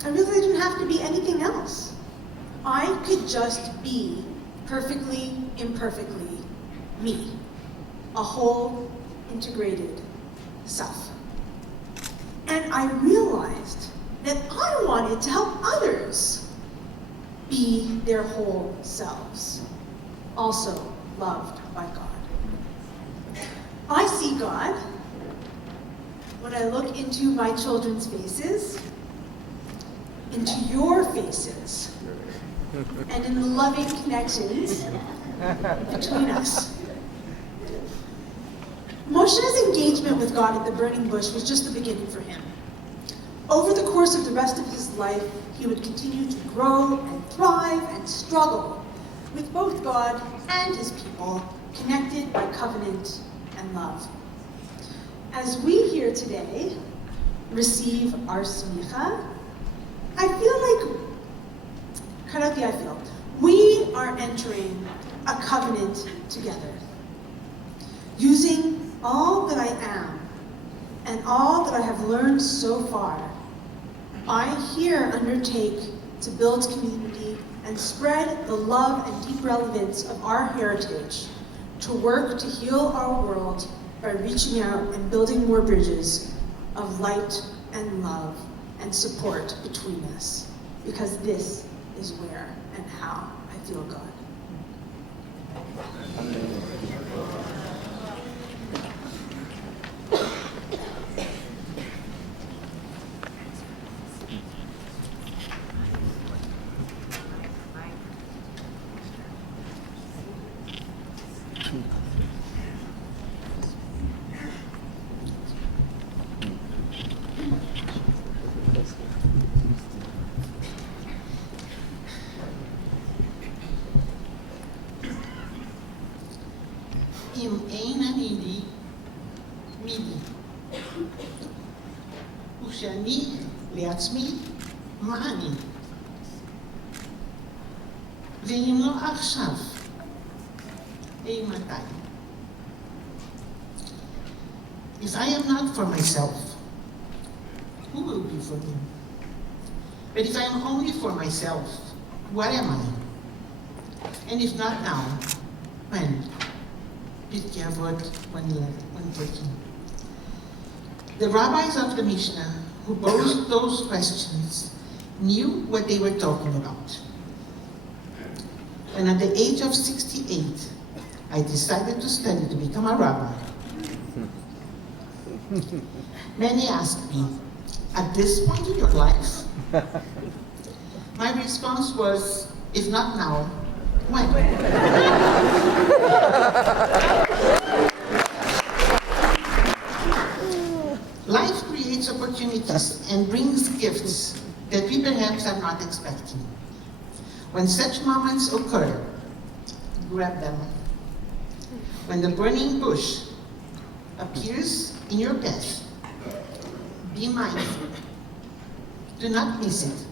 I really didn't have to be anything else. I could just be perfectly, imperfectly me, a whole, integrated self. And I realized that I wanted to help others be their whole selves, also loved by God. I see God when I look into my children's faces, into your faces, and in the loving connections between us. Moshe's engagement with God at the burning bush was just the beginning for him. Over the course of the rest of his life, he would continue to grow and thrive and struggle with both God and his people, connected by covenant and love. As we here today receive our Smicha, I feel like, cut out the I feel, we are entering a covenant together. Using all that I am and all that I have learned so far, I here undertake to build community and spread the love and deep relevance of our heritage, to work to heal our world by reaching out and building more bridges of light and love and support between us, because this is where and how I feel God. אם אין אני לי, מי לי? וכשאני לעצמי, מה אני? ואם לא עכשיו, אימתי? If I am not for myself, who will be for me? But if I am only for myself, what am I? And if not now, When? Pirkei Avot 114. The rabbis of the Mishnah who posed those questions knew what they were talking about. When at the age of 68, I decided to study to become a rabbi, many asked me, at this point in your life? My response was, if not now, when? Life creates opportunities and brings gifts that we perhaps are not expecting. When such moments occur, grab them. When the burning bush appears in your path, be mindful. Do not miss it.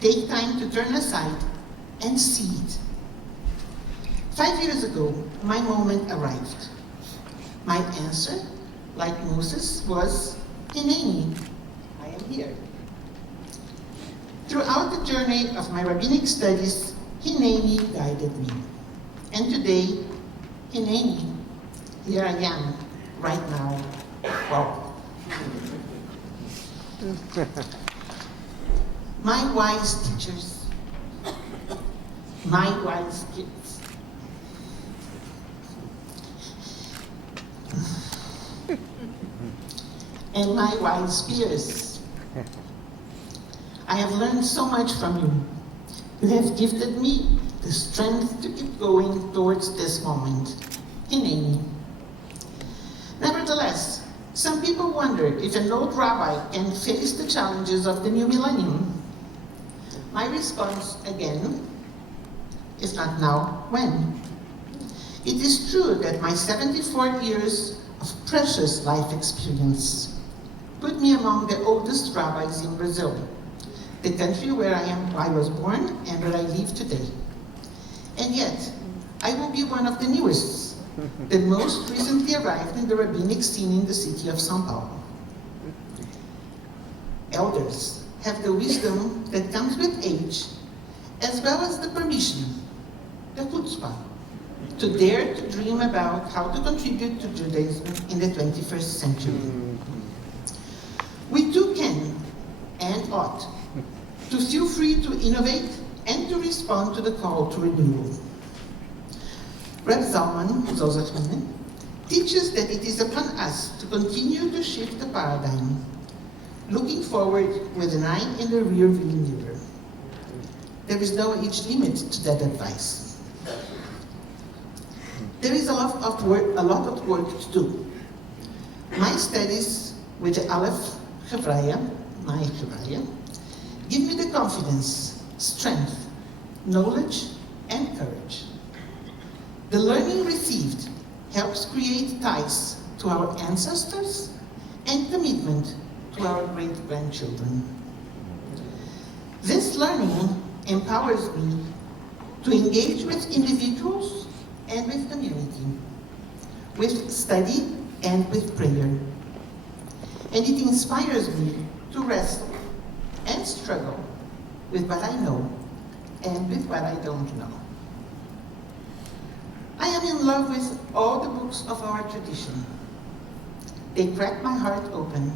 Take time to turn aside and see it. 5 years ago, my moment arrived. My answer, like Moses, was, Hineni, I am here. Throughout the journey of my rabbinic studies, Hineni guided me. And today, Hineni, here I am, right now. Wow. My wise teachers, my wise kids. And my wise peers. I have learned so much from you. You have gifted me the strength to keep going towards this moment. Hineni. Nevertheless, some people wonder if an old rabbi can face the challenges of the new millennium. My response, again, if not now, when? It is true that my 74 years of precious life experience put me among the oldest rabbis in Brazil, the country where I was born and where I live today. And yet, I will be one of the newest, the most recently arrived in the rabbinic scene in the city of São Paulo. Elders have the wisdom that comes with age, as well as the permission, the chutzpah, to dare to dream about how to contribute to Judaism in the 21st century. We too can and ought to feel free to innovate and to respond to the call to renewal. Reb Zalman, teaches that it is upon us to continue to shift the paradigm, looking forward with an eye in the rear-view mirror. There is no age limit to that advice. There is a lot of work to do. My studies with the ALEPH Ordination, give me the confidence, strength, knowledge, and courage. The learning received helps create ties to our ancestors and commitment to our great-grandchildren. This learning empowers me to engage with individuals and with community, with study and with prayer. And it inspires me to wrestle and struggle with what I know and with what I don't know. I am in love with all the books of our tradition. They crack my heart open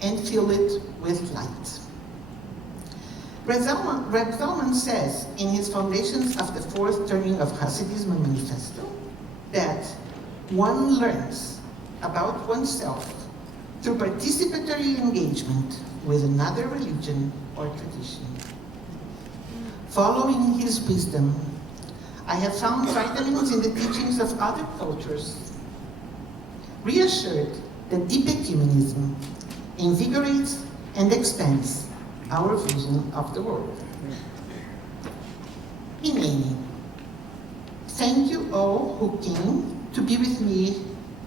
and fill it with light. Reb Zalman says in his Foundations of the Fourth Turning of Hasidism manifesto that one learns about oneself through participatory engagement with another religion or tradition. Following his wisdom, I have found vitamins in the teachings of other cultures, reassured that deep ecumenism invigorates and expands our vision of the world. Hineni, thank you all who came to be with me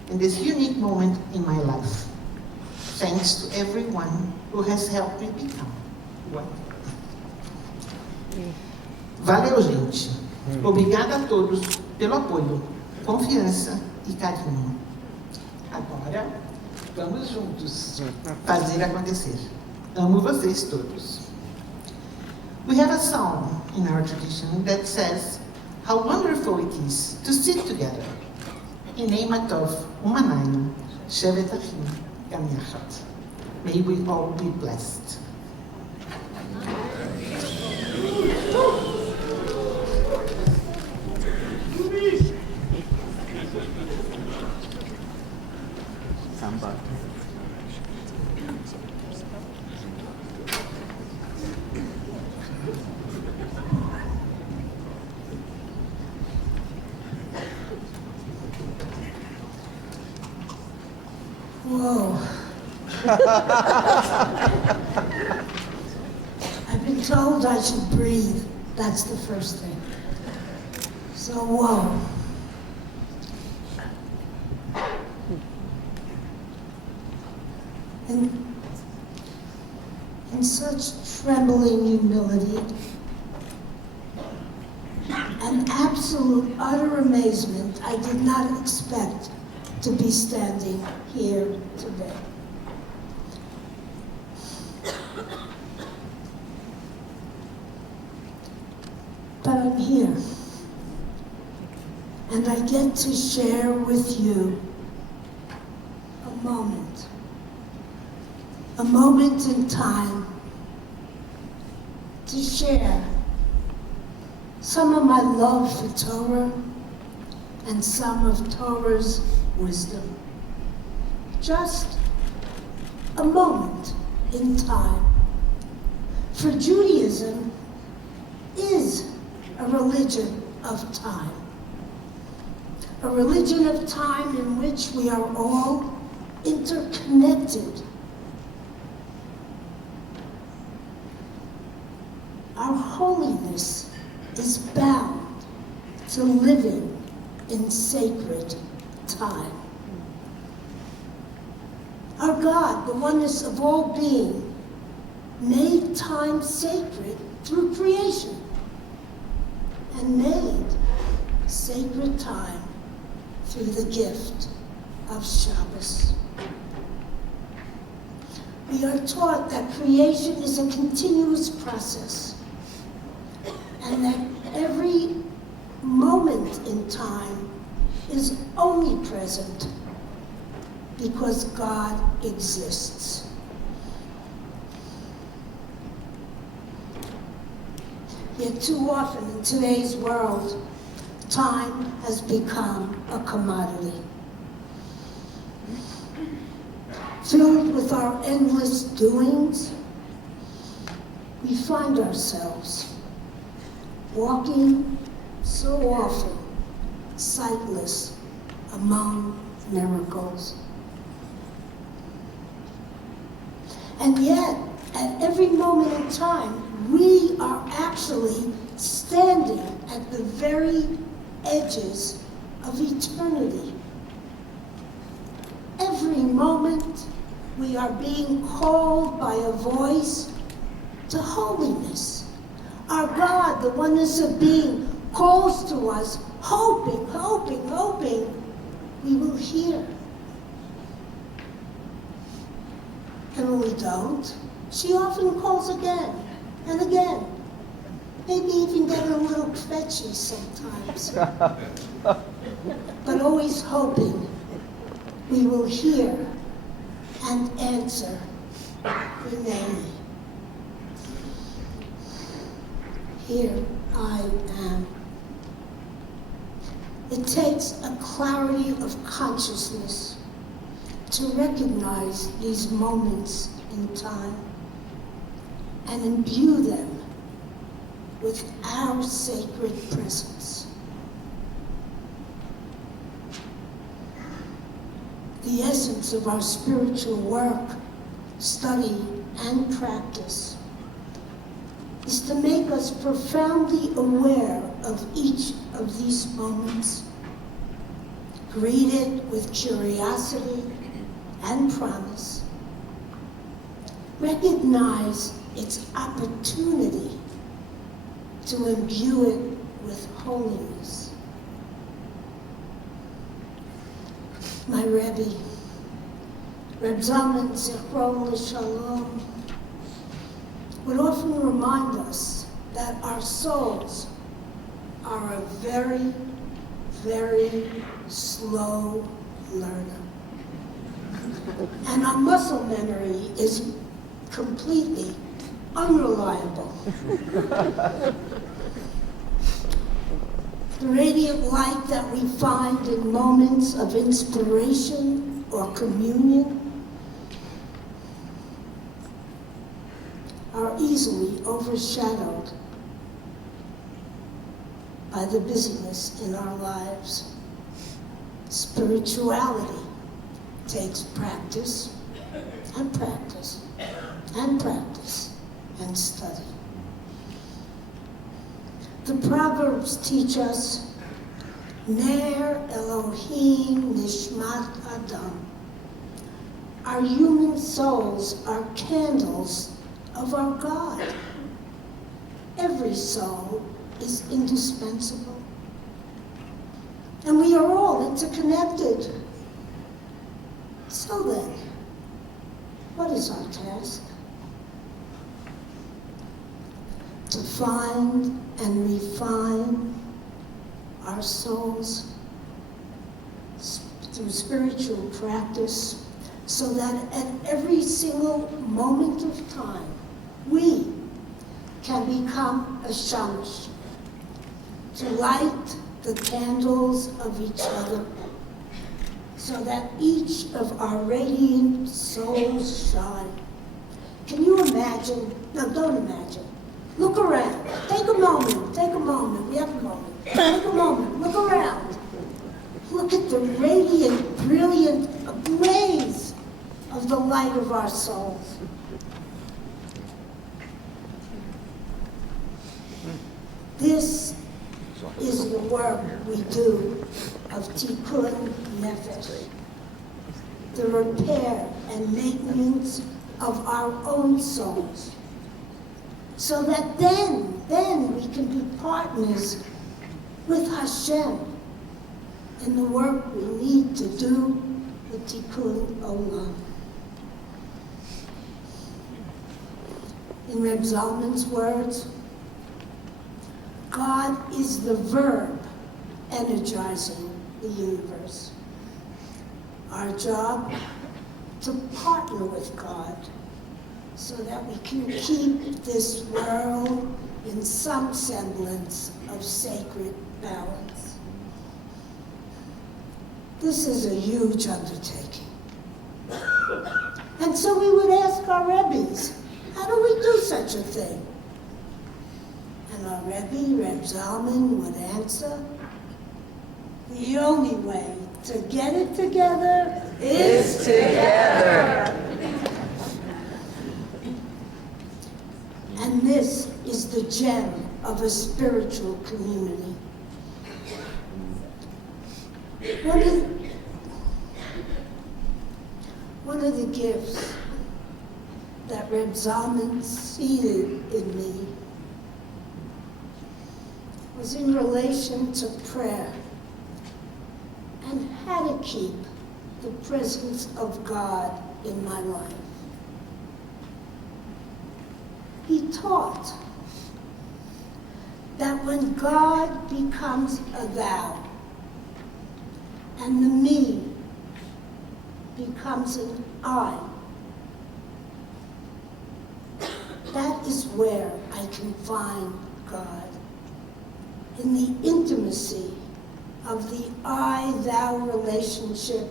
in this unique moment in my life. Thanks to everyone who has helped me become one. Valeu, gente. Obrigada a todos pelo apoio, confiança e carinho. Agora, vamos juntos fazer acontecer. Amo vocês todos. We have a song in our tradition that says, how wonderful it is to sit together. Hinei matov umanayim shevet achim gam yachad. May we all be blessed. Samba. Whoa. I've been told I should breathe. That's the first thing. So, whoa. In such trembling humility and absolute utter amazement, I did not expect to be standing here today. But I'm here, and I get to share with you a moment in time to share some of my love for Torah and some of Torah's wisdom. Just a moment in time. For Judaism is a religion of time. A religion of time in which we are all interconnected. Our holiness is bound to living in sacred time. Our God, the oneness of all being, made time sacred through creation and made sacred time through the gift of Shabbos. We are taught that creation is a continuous process and that every moment in time is only present because God exists. Yet too often in today's world, time has become a commodity. Filled with our endless doings, we find ourselves walking so often sightless among miracles. And yet, at every moment in time, we are actually standing at the very edges of eternity. Every moment, we are being called by a voice to holiness. Our God, the oneness of being, calls to us, hoping we will hear. And when we don't, she often calls again and again. Maybe even getting a little kvetchy sometimes. But always hoping we will hear and answer Renee. Here I am. It takes a clarity of consciousness to recognize these moments in time and imbue them with our sacred presence. The essence of our spiritual work, study, and practice is to make us profoundly aware of each of these moments, greet it with curiosity and promise, recognize its opportunity to imbue it with holiness. My Rebbe, Reb Zalman Zichron Shalom, would often remind us that our souls are a very, very slow learner. And our muscle memory is completely unreliable. The radiant light that we find in moments of inspiration or communion are easily overshadowed by the busyness in our lives. Spirituality takes practice and practice and practice and study. The Proverbs teach us, Ner Elohim Nishmat Adam. Our human souls are candles of our God. Every soul is indispensable. And we are all interconnected. So then, what is our task? To find and refine our souls through spiritual practice, so that at every single moment of time, we can become a shamash, to light the candles of each other, so that each of our radiant souls shine. Can you imagine? No, don't imagine. Look around. Take a moment. Take a moment. We have a moment. Take a moment. Look around. Look at the radiant, brilliant blaze of the light of our souls. This is the work we do of Tikkun Nefesh, the repair and maintenance of our own souls, so that then we can be partners with Hashem in the work we need to do with Tikkun Olam. In Reb Zalman's words, God is the verb energizing the universe. Our job to partner with God so that we can keep this world in some semblance of sacred balance. This is a huge undertaking. And so we would ask our Rebbes, how do we do such a thing? And our Rebbe, Reb Zalman, would answer, the only way to get it together is together. And this is the gem of a spiritual community. One of the gifts that Reb Zalman seeded in me was in relation to prayer and how to keep the presence of God in my life. He taught that when God becomes a thou and the me becomes an I, that is where I can find God. In the intimacy of the I-thou relationship,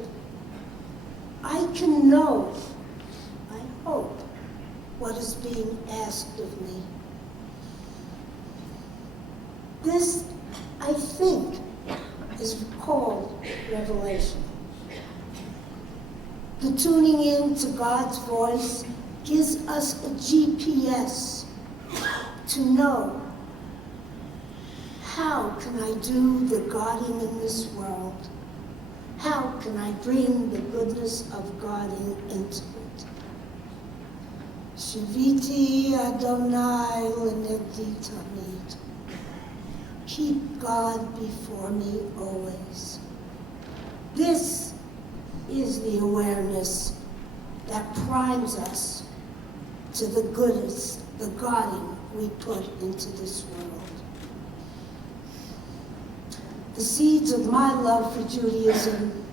I can know, I hope, what is being asked of me. This, I think, is called revelation. The tuning in to God's voice gives us a GPS to know, how can I do the Godding in this world? How can I bring the goodness of God into it? Shiviti Adonai lenegdi tamid. Keep God before me always. This is the awareness that primes us to the goodness, the Godding we put into this world. The seeds of my love for Judaism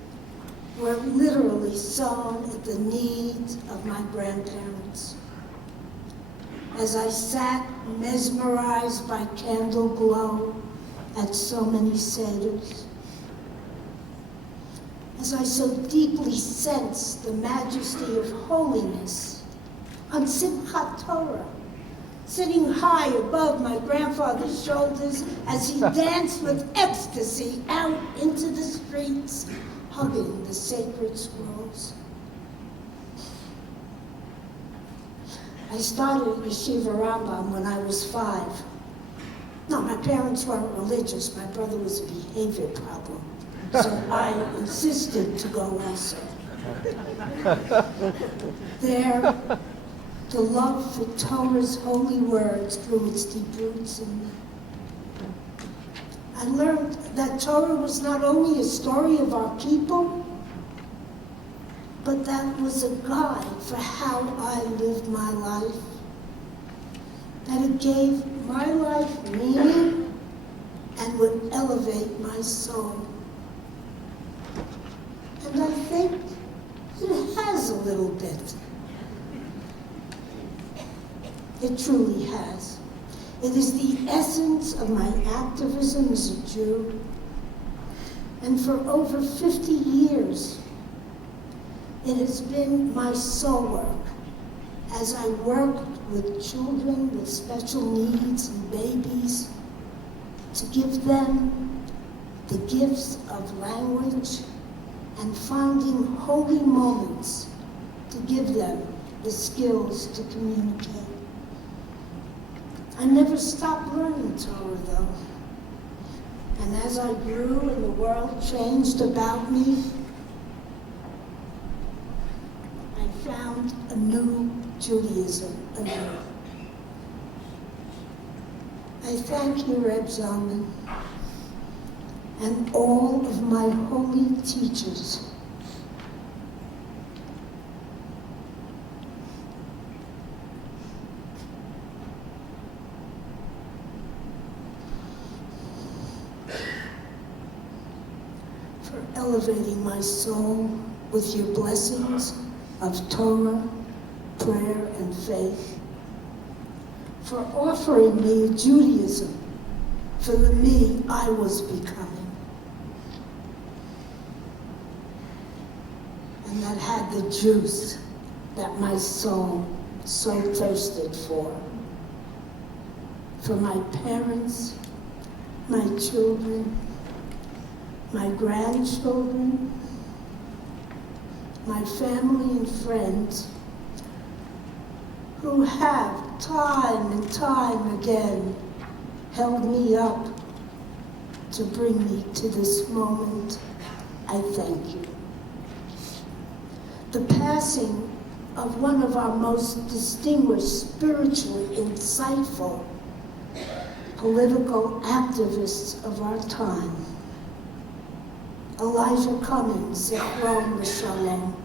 were literally sown at the knees of my grandparents. As I sat mesmerized by candle glow at so many seders, as I so deeply sensed the majesty of holiness on Simchat Torah, sitting high above my grandfather's shoulders as he danced with ecstasy out into the streets, hugging the sacred scrolls. I started at Yeshiva Rambam when I was 5. No, my parents weren't religious. My brother was a behavior problem. So I insisted to go also. There, the love for Torah's holy words grew its deep roots in me. I learned that Torah was not only a story of our people, but that was a guide for how I lived my life. That it gave my life meaning and would elevate my soul. And I think it has a little bit. It truly has. It is the essence of my activism as a Jew. And for over 50 years, it has been my soul work as I worked with children with special needs and babies to give them the gifts of language and finding holy moments to give them the skills to communicate. I never stopped learning Torah, though. And as I grew and the world changed about me, I found a new Judaism anew. I thank you, Reb Zalman, and all of my holy teachers. For elevating my soul with your blessings of Torah, prayer, and faith. For offering me a Judaism for the me I was becoming. And that had the juice that my soul so thirsted for. For my parents, my children, my grandchildren, my family and friends, who have time and time again held me up to bring me to this moment, I thank you. The passing of one of our most distinguished, spiritually insightful, political activists of our time, Elijah Cummings, Zichron L'Shalom,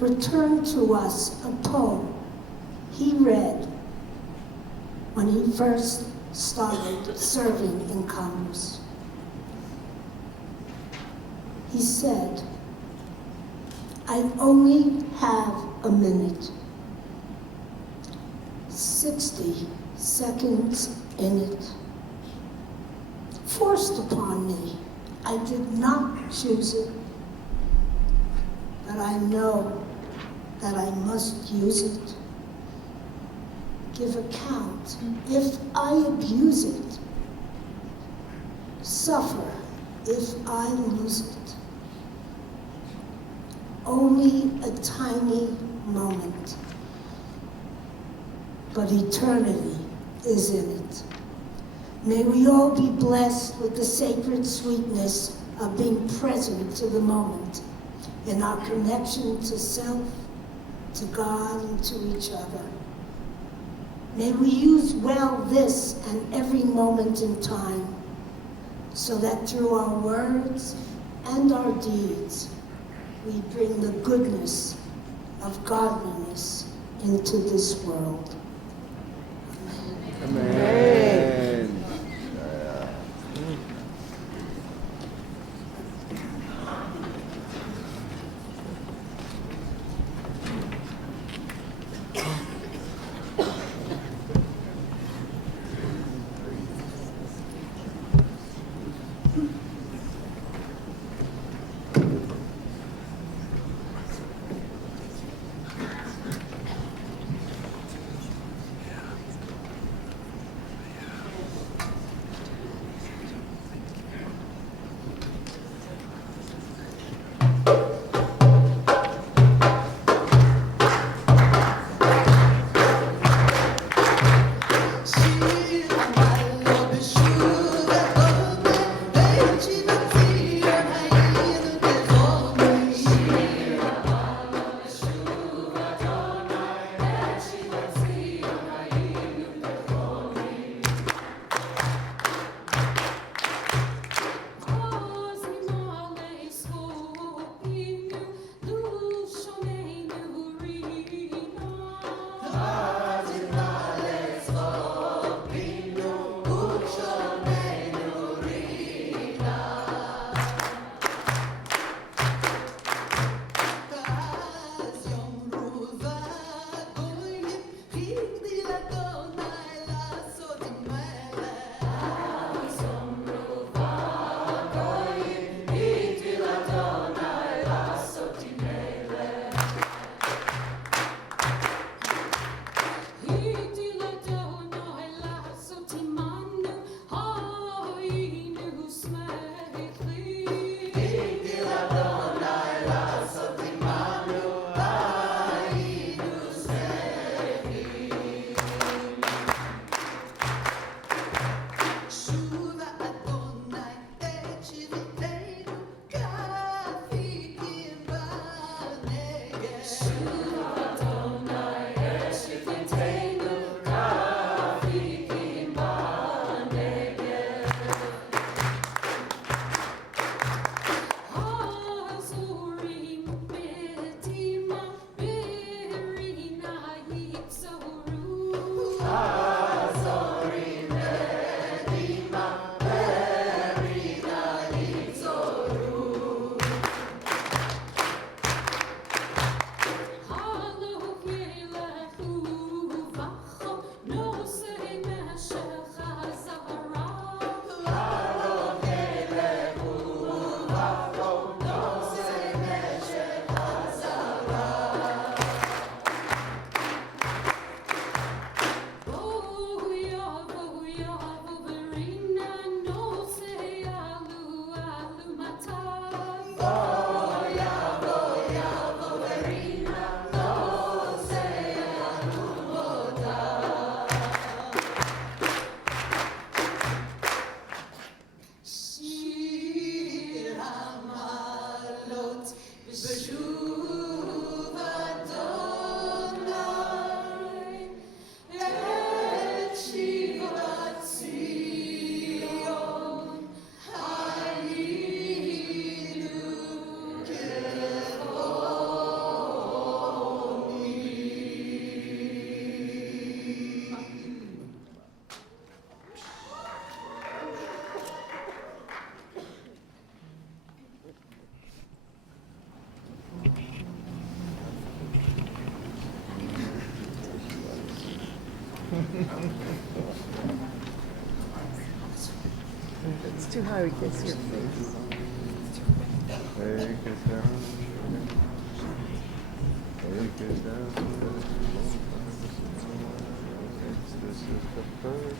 returned to us a poem he read when he first started serving in Congress. He said, "I only have a minute, 60 seconds in it. Forced upon me. I did not choose it, but I know that I must use it. Give account if I abuse it. Suffer if I lose it. Only a tiny moment, but eternity is in it. May we all be blessed with the sacred sweetness of being present to the moment in our connection to self, to God, and to each other. May we use well this and every moment in time so that through our words and our deeds, we bring the goodness of godliness into this world. Amen. too high, we can see your face. Take it down. Take it down. This is the perfect.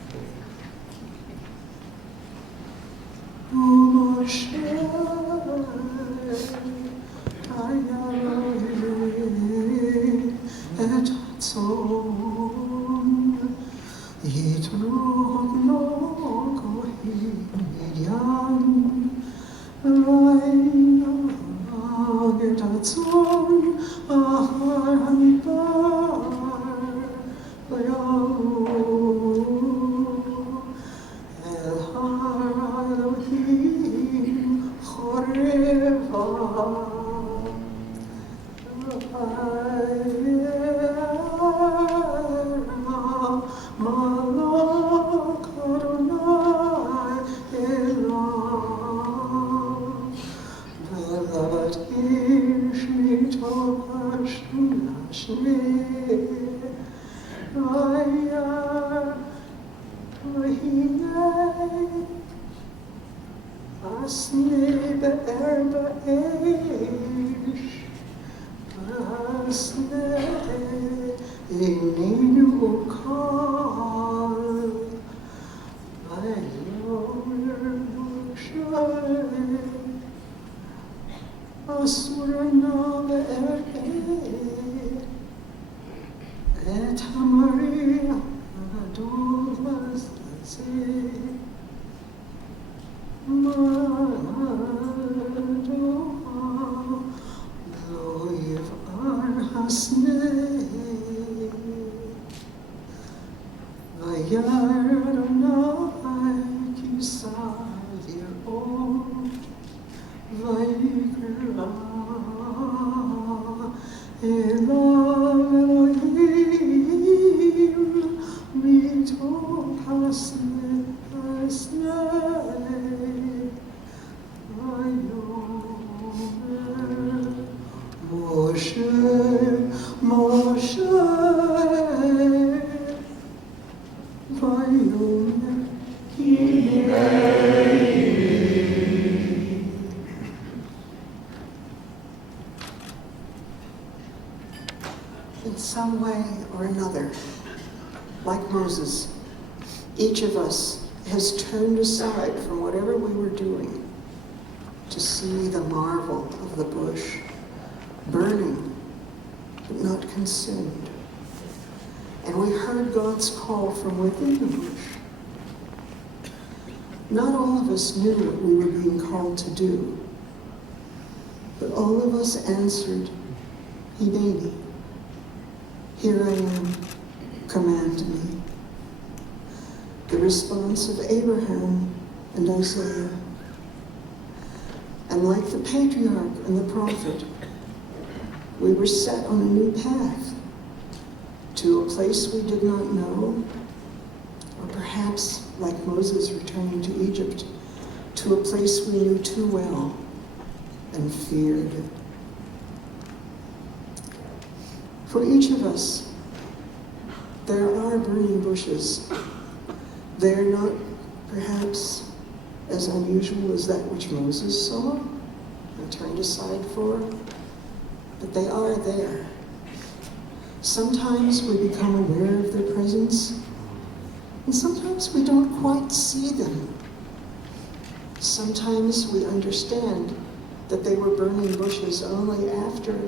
In some way or another, like Moses, each of us has turned aside from whatever we were doing to see the marvel of the bush, burning but not consumed. And we heard God's call from within the bush. Not all of us knew what we were being called to do, but all of us answered, Hineni. Here I am, command me. The response of Abraham and Isaiah. And like the patriarch and the prophet, we were set on a new path to a place we did not know, or perhaps, like Moses returning to Egypt, to a place we knew too well and feared. For each of us, there are burning bushes. They are not, perhaps, as unusual as that which Moses saw and turned aside for, but they are there. Sometimes we become aware of their presence, and sometimes we don't quite see them. Sometimes we understand that they were burning bushes only after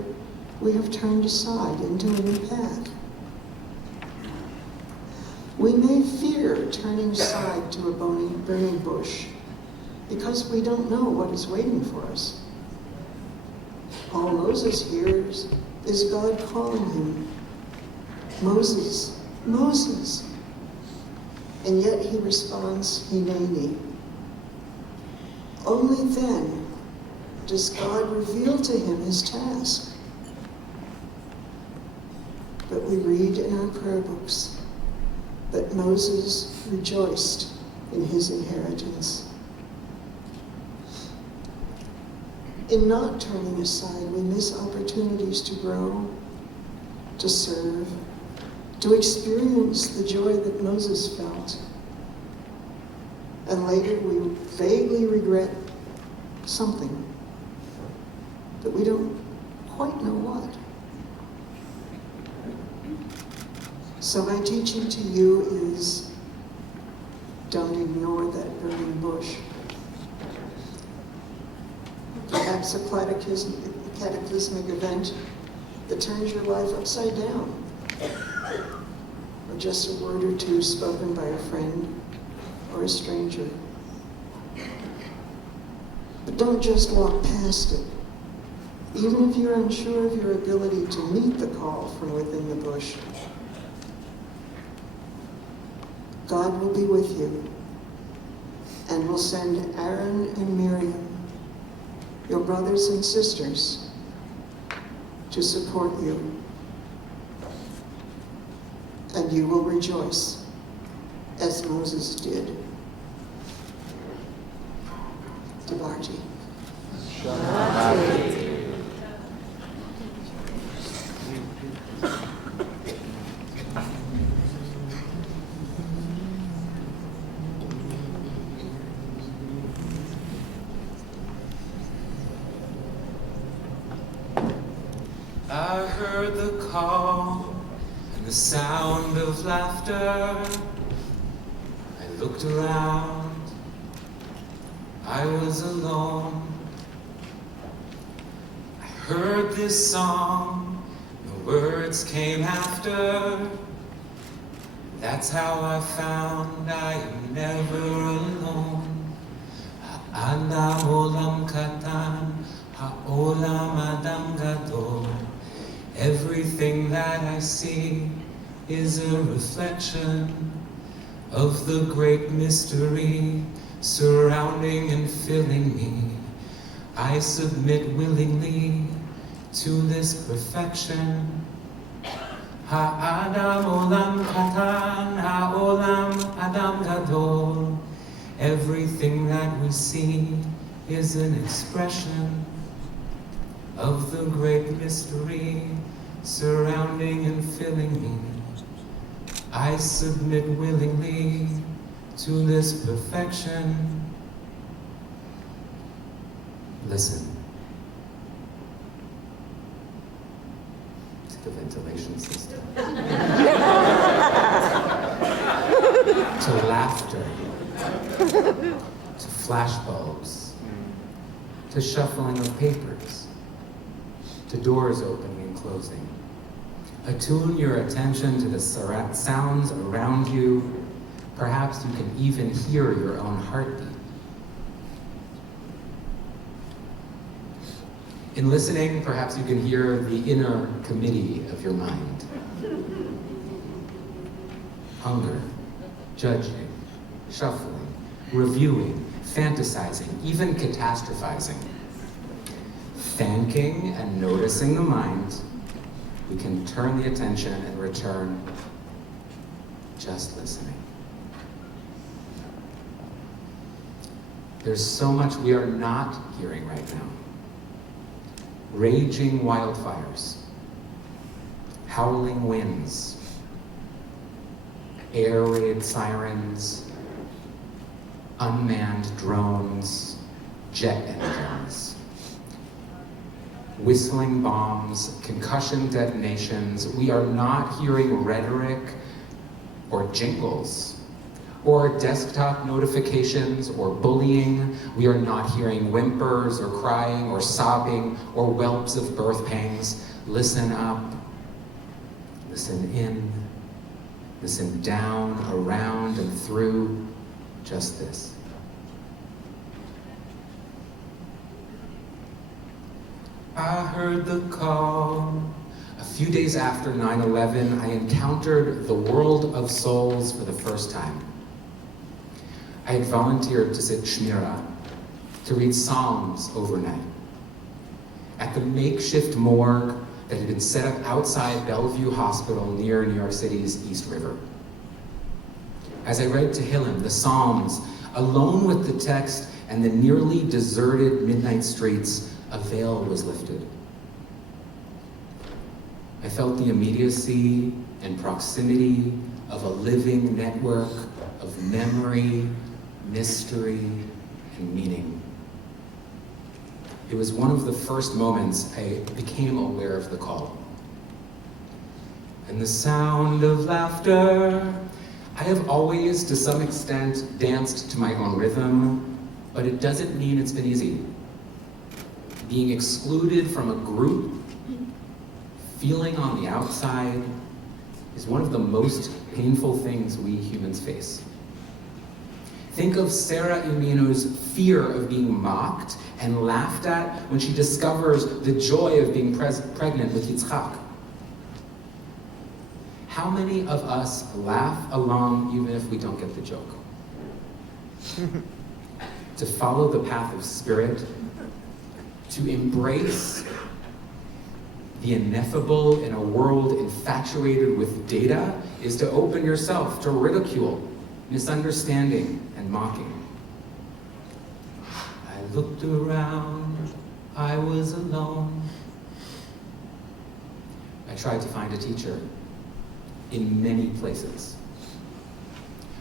we have turned aside into a new path. We may fear turning aside to a burning bush because we don't know what is waiting for us. All Moses hears is God calling him, Moses, Moses. And yet he responds, Hineni. Only then does God reveal to him his task. But we read in our prayer books that Moses rejoiced in his inheritance. In not turning aside, we miss opportunities to grow, to serve, to experience the joy that Moses felt. And later we vaguely regret something, but we don't quite know what. So my teaching to you is, don't ignore that burning bush. Perhaps a cataclysmic event that turns your life upside down, or just a word or two spoken by a friend or a stranger. But don't just walk past it. Even if you're unsure of your ability to meet the call from within the bush, God will be with you and will send Aaron and Miriam, your brothers and sisters, to support you. And you will rejoice as Moses did. Devarji. I heard the call and the sound of laughter. I looked around, I was alone. I heard this song, the words came after. That's how I found I am never alone. Ha'adam olam katan, ha'olam adam gadol. Everything that I see is a reflection of the great mystery surrounding and filling me. I submit willingly to this perfection. Ha'adam olam katan, ha'olam adam gadol. Everything that we see is an expression of the great mystery surrounding and filling me. I submit willingly to this perfection. Listen to the ventilation system, to laughter, to flashbulbs, to shuffling of papers, to doors opening and closing. Attune your attention to the sounds around you. Perhaps you can even hear your own heartbeat. In listening, perhaps you can hear the inner committee of your mind. Hunger, judging, shuffling, reviewing, fantasizing, even catastrophizing. Thanking and noticing the mind, we can turn the attention and return just listening. There's so much we are not hearing right now. Raging wildfires, howling winds, air raid sirens, unmanned drones, jet engines, whistling bombs, concussion detonations. We are not hearing rhetoric or jingles or desktop notifications or bullying. We are not hearing whimpers or crying or sobbing or whelps of birth pangs. Listen up, listen in, listen down, around, and through. Just this. I heard the call. A few days after 9/11, I encountered the world of souls for the first time. I had volunteered to sit Shmira, to read Psalms overnight. At the makeshift morgue that had been set up outside Bellevue Hospital near New York City's East River. As I read Tehillim, the Psalms, alone with the text and the nearly deserted midnight streets, a veil was lifted. I felt the immediacy and proximity of a living network of memory, mystery, and meaning. It was one of the first moments I became aware of the call. And the sound of laughter. I have always, to some extent, danced to my own rhythm, but it doesn't mean it's been easy. Being excluded from a group, feeling on the outside, is one of the most painful things we humans face. Think of Sarah Iminu's fear of being mocked and laughed at when she discovers the joy of being pregnant with Yitzchak. How many of us laugh along even if we don't get the joke? To follow the path of spirit, to embrace the ineffable in a world infatuated with data, is to open yourself to ridicule, misunderstanding, and mocking. I looked around, I was alone. I tried to find a teacher in many places.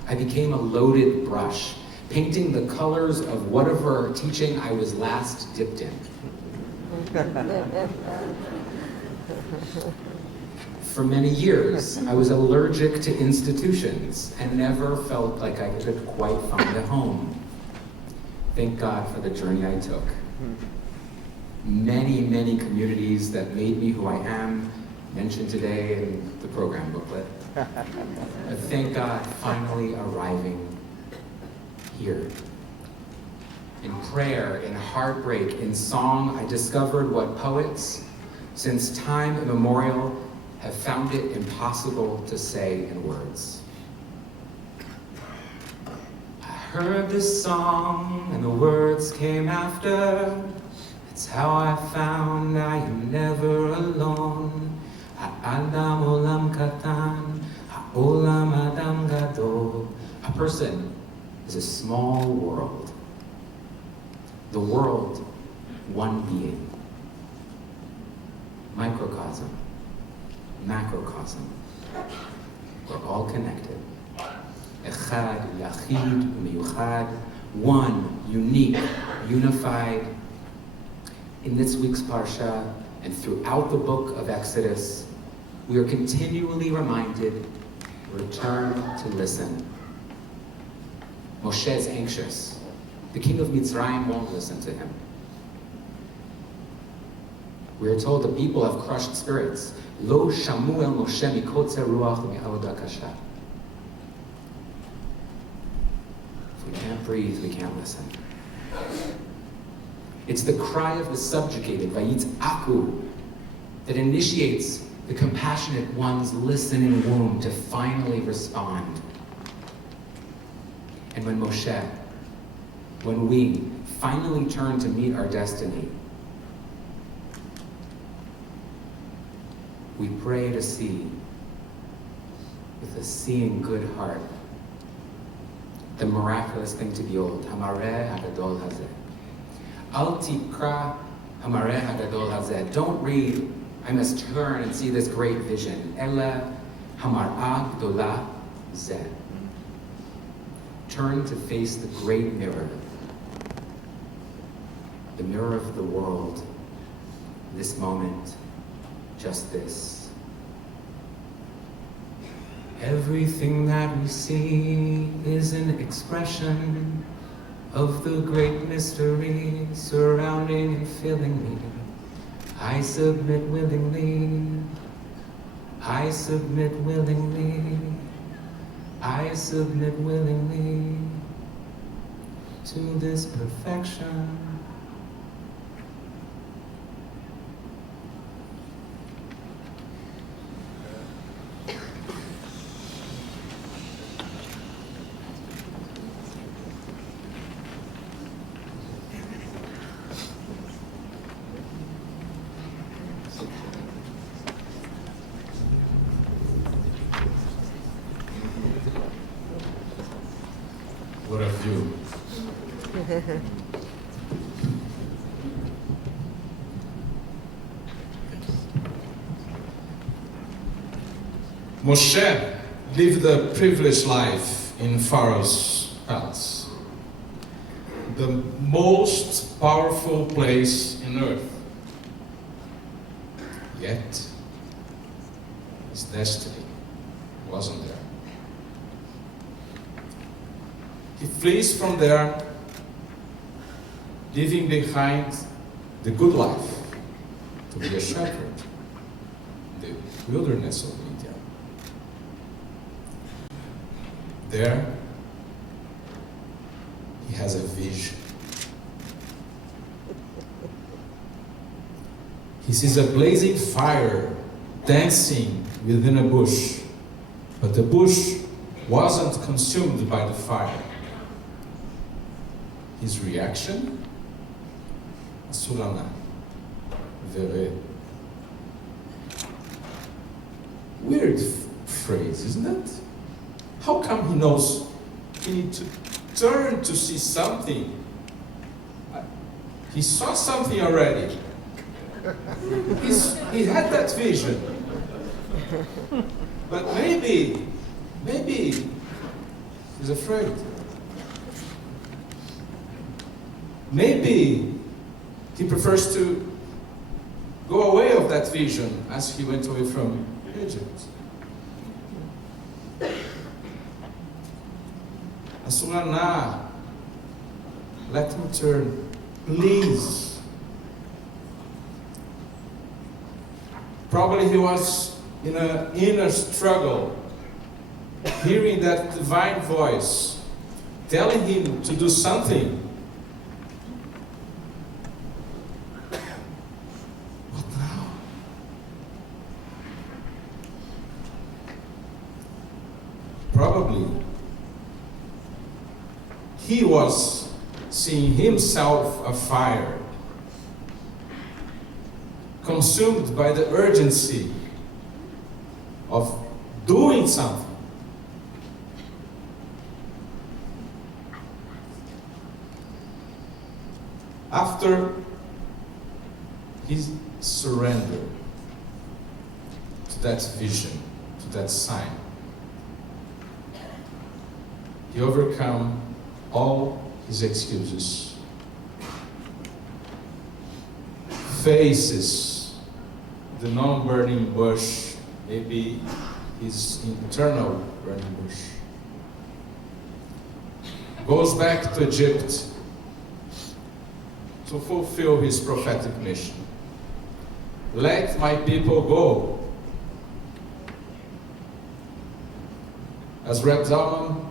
I became a loaded brush, painting the colors of whatever teaching I was last dipped in. For many years, I was allergic to institutions and never felt like I could quite find a home. Thank God for the journey I took. Many, many communities that made me who I am, mentioned today in the program booklet. But thank God, finally arriving here. In prayer, in heartbreak, in song, I discovered what poets, since time immemorial, have found it impossible to say in words. I heard this song and the words came after. It's how I found I am never alone. Ha'adam olam katan, ha'olam adam gadol. A person is a small world. The world, one being. Microcosm, macrocosm. We're all connected. Echad, yachid, miyuchad. One, unique, unified. In this week's Parsha, and throughout the book of Exodus, we are continually reminded, return to listen. Moshe is anxious. The king of Mitzrayim won't listen to him. We are told the people have crushed spirits. Lo shamu el Moshe mikotzer ruach mi'avodah kasha. If we can't breathe, we can't listen. It's the cry of the subjugated, Vayitz'aku, that initiates the compassionate one's listening womb to finally respond. And when Moshe, when we finally turn to meet our destiny, we pray to see with a seeing good heart the miraculous thing to behold, Hamareh HaGadol Hazeh. Al tikra hamareh hagadol hazeh. Don't read, I must turn and see this great vision. Ela hamarah gdolah zeh. Turn to face the great mirror. The mirror of the world. This moment, just this. Everything that we see is an expression of the great mystery surrounding and filling me. I submit willingly. I submit willingly. I submit willingly to this perfection. What a view. Moshe lived a privileged life in Pharaoh's palace. the most powerful place in earth. Yet, his destiny wasn't there. He flees from there, leaving behind the good life to be a shepherd in the wilderness of India. There, he has a vision. He sees a blazing fire dancing within a bush, but the bush wasn't consumed by the fire. His reaction? Asurana, vere. Weird phrase, isn't it? How come he knows he needs to turn to see something? He saw something already. He had that vision. But maybe he's afraid. Maybe he prefers to go away of that vision as he went away from Egypt. Asurana, let me turn, please. Probably he was in an inner struggle, hearing that divine voice, telling him to do something. What now? Probably he was seeing himself afire, consumed by the urgency of doing something. After his surrender to that vision, to that sign, he overcome all his excuses, faces the non-burning bush, maybe his internal burning bush, goes back to Egypt to fulfill his prophetic mission. Let my people go. As Reb Zalman,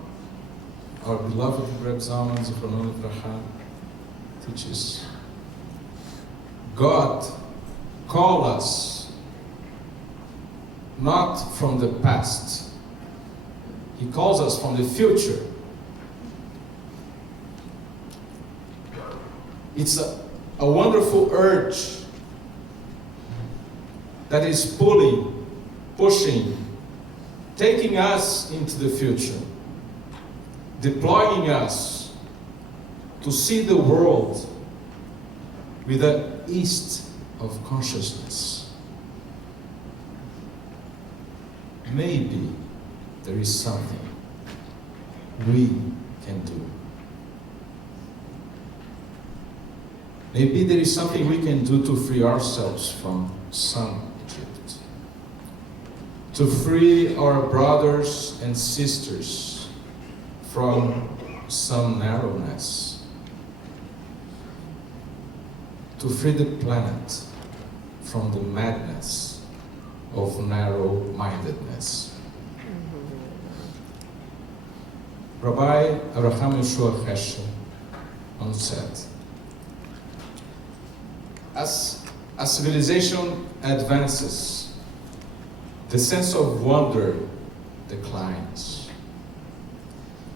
our beloved Reb Zalman Zichrono Livracha, teaches, God called us not from the past. He calls us from the future. It's a wonderful urge that is pulling, pushing, taking us into the future, deploying us to see the world with the east of consciousness. Maybe there is something we can do. Maybe there is something we can do to free ourselves from some Egypt, to free our brothers and sisters from some narrowness, to free the planet from the madness of narrow-mindedness. Rabbi Abraham Yeshua Heschel once said, as a civilization advances, the sense of wonder declines.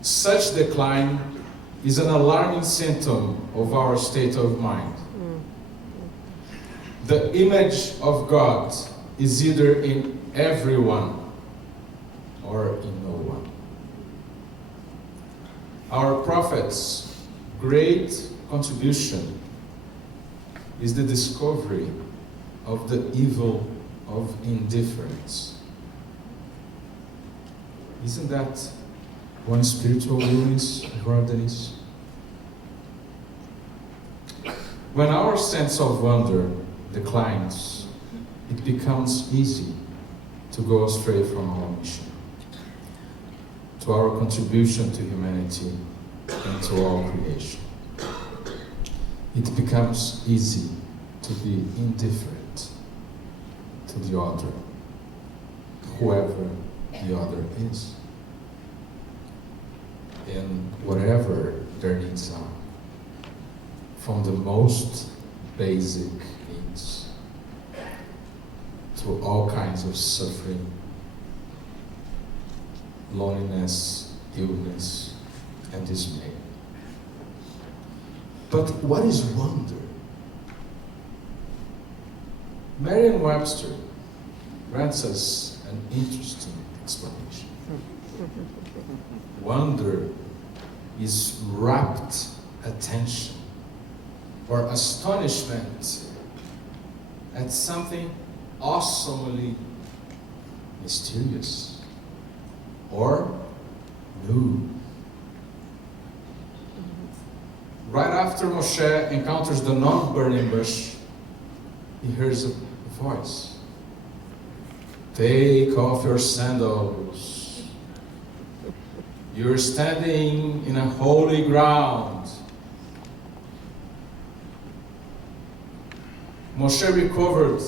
Such decline is an alarming symptom of our state of mind. The image of God is either in everyone or in no one. Our prophet's great contribution is the discovery of the evil of indifference. Isn't that one spiritual illness of our days? When our sense of wonder declines, it becomes easy to go astray from our mission, to our contribution to humanity and to all creation. It becomes easy to be indifferent to the other, whoever the other is, and whatever their needs are, from the most basic needs to all kinds of suffering, loneliness, illness, and dismay. But what is wonder? Merriam-Webster grants us an interesting explanation. Wonder is rapt attention or astonishment at something awesomely mysterious or new. Right after Moshe encounters the non-burning bush, he hears a voice. Take off your sandals. You're standing in a holy ground. Moshe recovered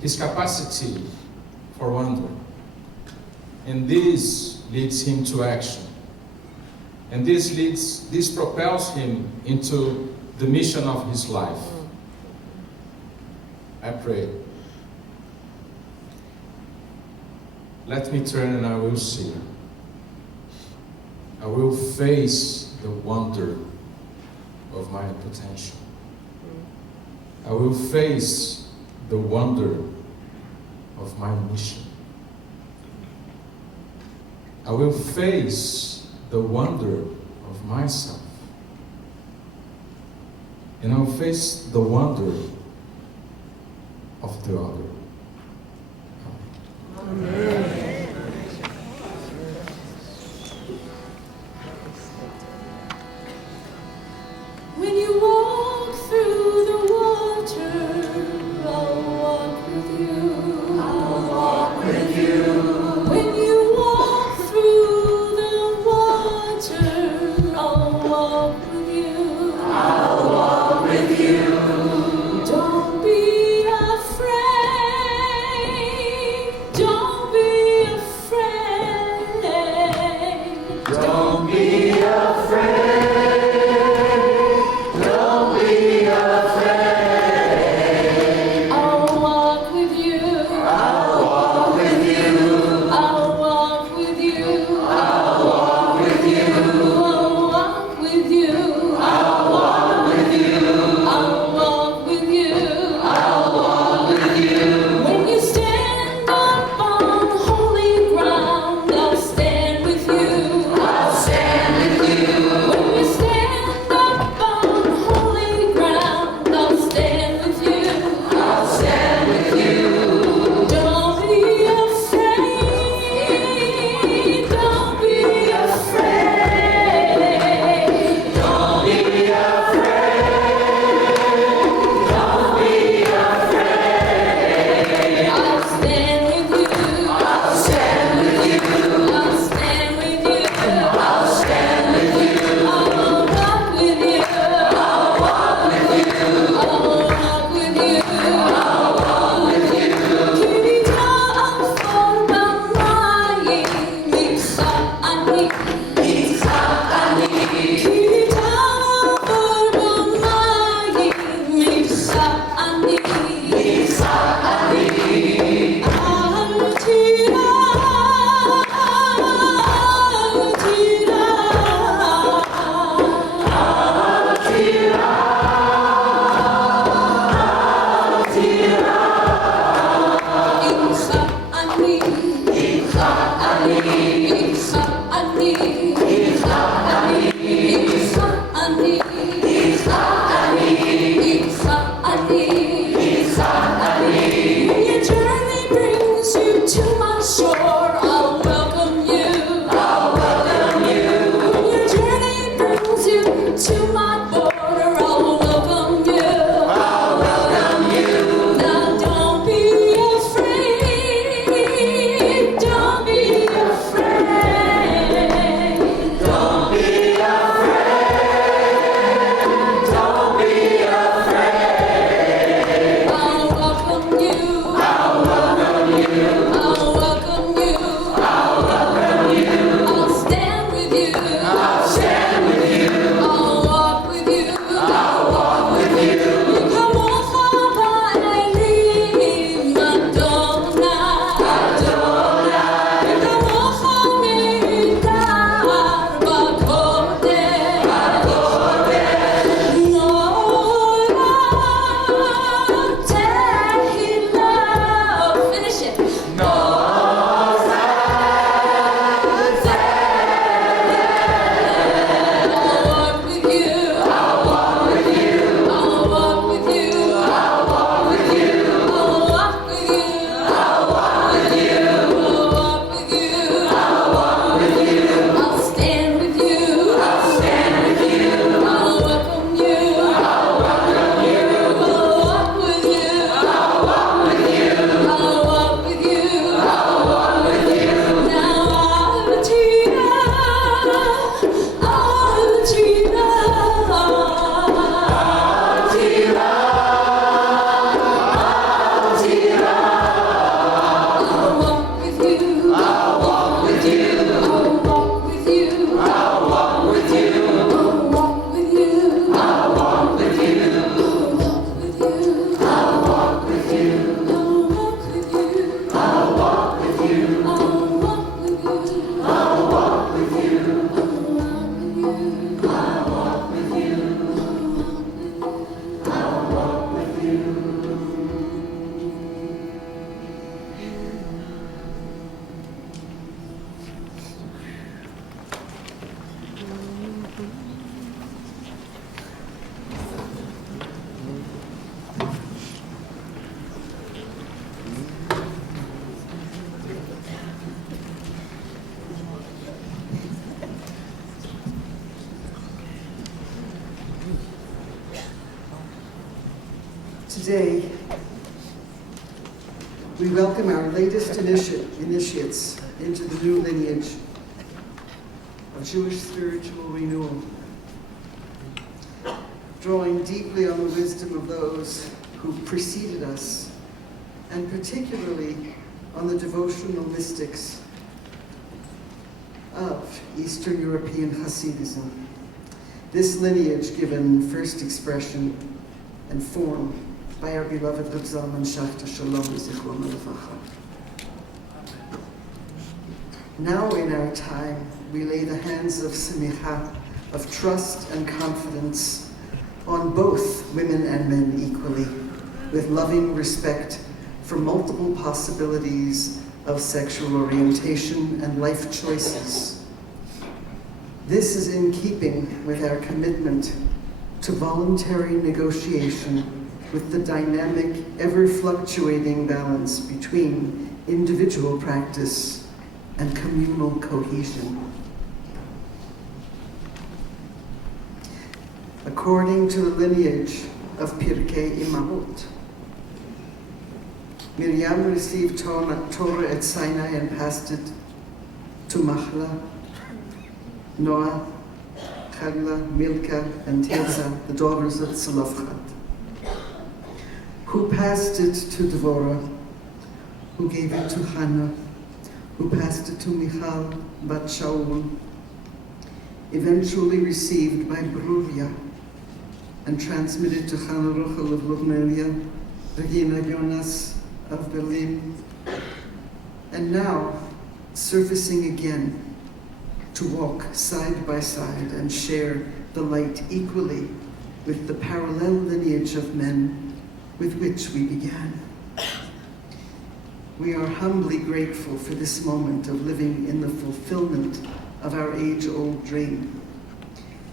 his capacity for wonder. And this leads him to action. And this propels him into the mission of his life. I pray. Let me turn and I will see. I will face the wonder of my potential. I will face the wonder of my mission. I will face the wonder of myself. And I'll face the wonder of the other. Amen. When you walk through the water, I'll walk with you. I'll walk with you. When you walk through the water, I'll walk with you. I'll walk with you. Don't be afraid. Don't Today, we welcome our latest initiates into the new lineage of Jewish spiritual renewal, drawing deeply on the wisdom of those who preceded us, and particularly on the devotional mystics of Eastern European Hasidism. This lineage given first expression and form by our beloved Reb Zalman Schachter Shalom Zichrono Levacha. Now in our time, we lay the hands of Smicha, of trust and confidence, on both women and men equally, with loving respect for multiple possibilities of sexual orientation and life choices. This is in keeping with our commitment to voluntary negotiation with the dynamic, ever-fluctuating balance between individual practice and communal cohesion. According to the lineage of Pirkei Imahot, Miriam received Torah at Sinai and passed it to Mahla, Noah, Chagla, Milka, and Tirza, the daughters of Tzlofchad, who passed it to Devorah, who gave it to Hannah, who passed it to Michal, Bat Shaul, eventually received by Bruvia, and transmitted to Chana Rochel of Lubnelia, Regina Jonas of Berlin, and now surfacing again to walk side by side and share the light equally with the parallel lineage of men with which we began. We are humbly grateful for this moment of living in the fulfillment of our age-old dream.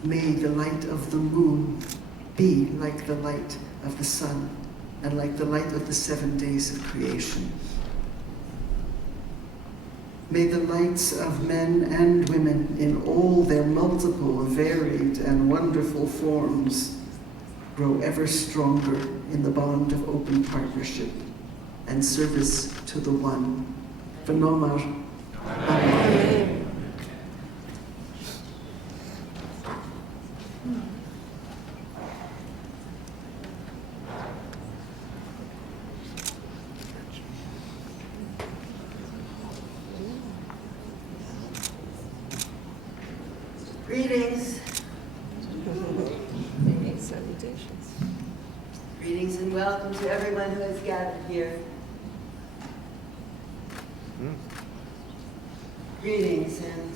May the light of the moon be like the light of the sun and like the light of the 7 days of creation. May the lights of men and women in all their multiple, varied, and wonderful forms grow ever stronger in the bond of open partnership and service to the One. V'nomar, Amen. Greetings. Salutations. Greetings and welcome to everyone who has gathered here. Greetings and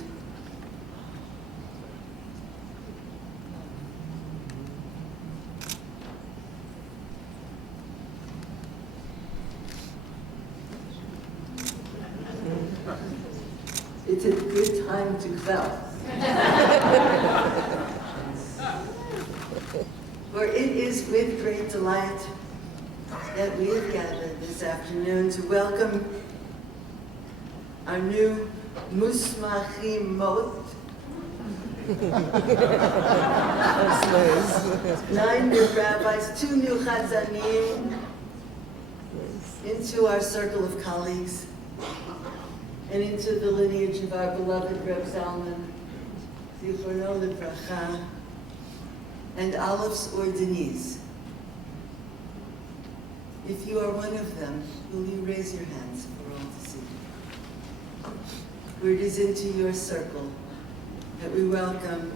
it's a good time to go. For it is with great delight that we have gathered this afternoon to welcome our new Musmachimot, 9 new rabbis, 2 new Chazanim, into our circle of colleagues and into the lineage of our beloved Reb Zalman, Zichrono Livracha, and ALEPH Ordination. If you are one of them, will you raise your hands for all to see? For it is into your circle that we welcome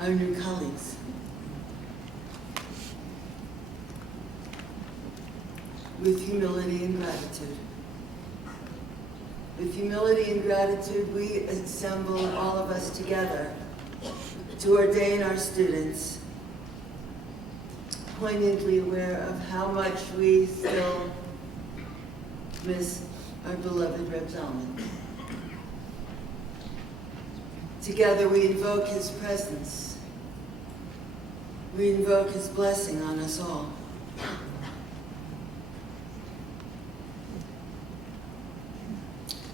our new colleagues. With humility and gratitude. With humility and gratitude, we assemble all of us together to ordain our students, poignantly aware of how much we still miss our beloved Reb Zalman. Together we invoke his presence. We invoke his blessing on us all.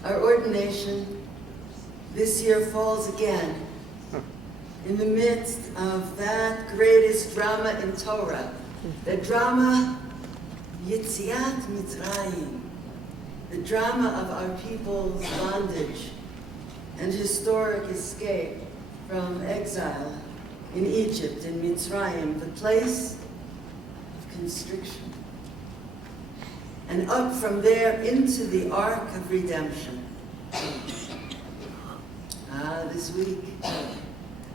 Our ordination this year falls again in the midst of that greatest drama in Torah, The drama Yitziat Mitzrayim, the drama of our people's bondage and historic escape from exile in Egypt, in Mitzrayim, the place of constriction. And up from there into the ark of redemption. This week,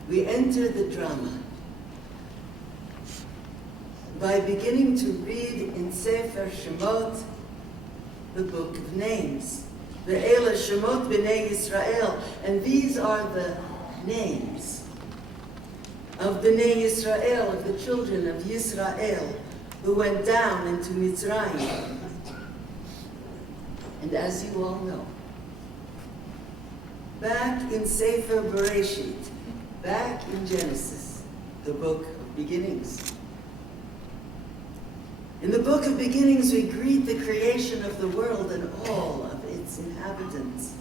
we enter the drama by beginning to read in Sefer Shemot, the book of names. The ALEPH Shemot B'nai Yisrael, and these are the names of B'nai Yisrael, of the children of Yisrael, who went down into Mitzrayim. And as you all know, back in Sefer Bereshit, back in Genesis, the book of beginnings. In the book of beginnings, we greet the creation of the world and all of its inhabitants.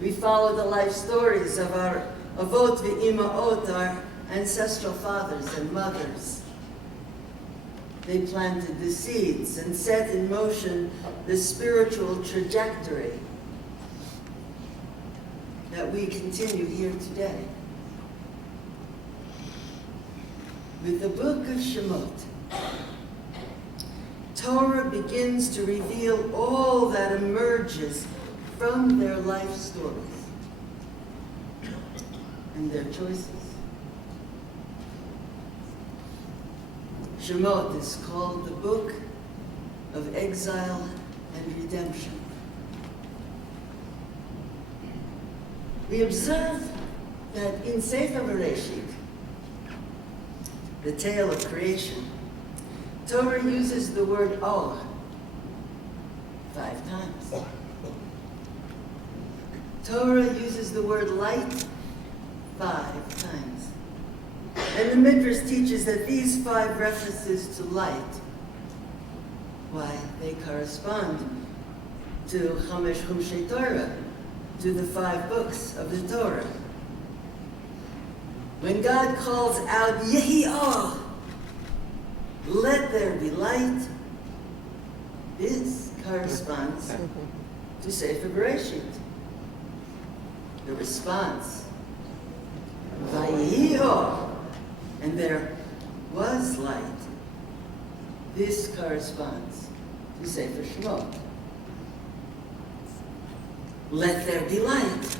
We follow the life stories of our avot v'imaot, our ancestral fathers and mothers. They planted the seeds and set in motion the spiritual trajectory that we continue here today. With the book of Shemot, Torah begins to reveal all that emerges from their life stories and their choices. Shemot is called the book of exile and redemption. We observe that in Sefer Bereshit, the tale of creation, Torah uses the word or 5 times. Torah uses the word light 5 times. And the Midrash teaches that these 5 references to light, why, they correspond to Chamesh Chumshei Torah, to the 5 books of the Torah. When God calls out, Yehi or, let there be light, this corresponds to Sefer Bereshit. The response, Vayehi or, and there was light. This corresponds to Sefer Shemot. Let there be light,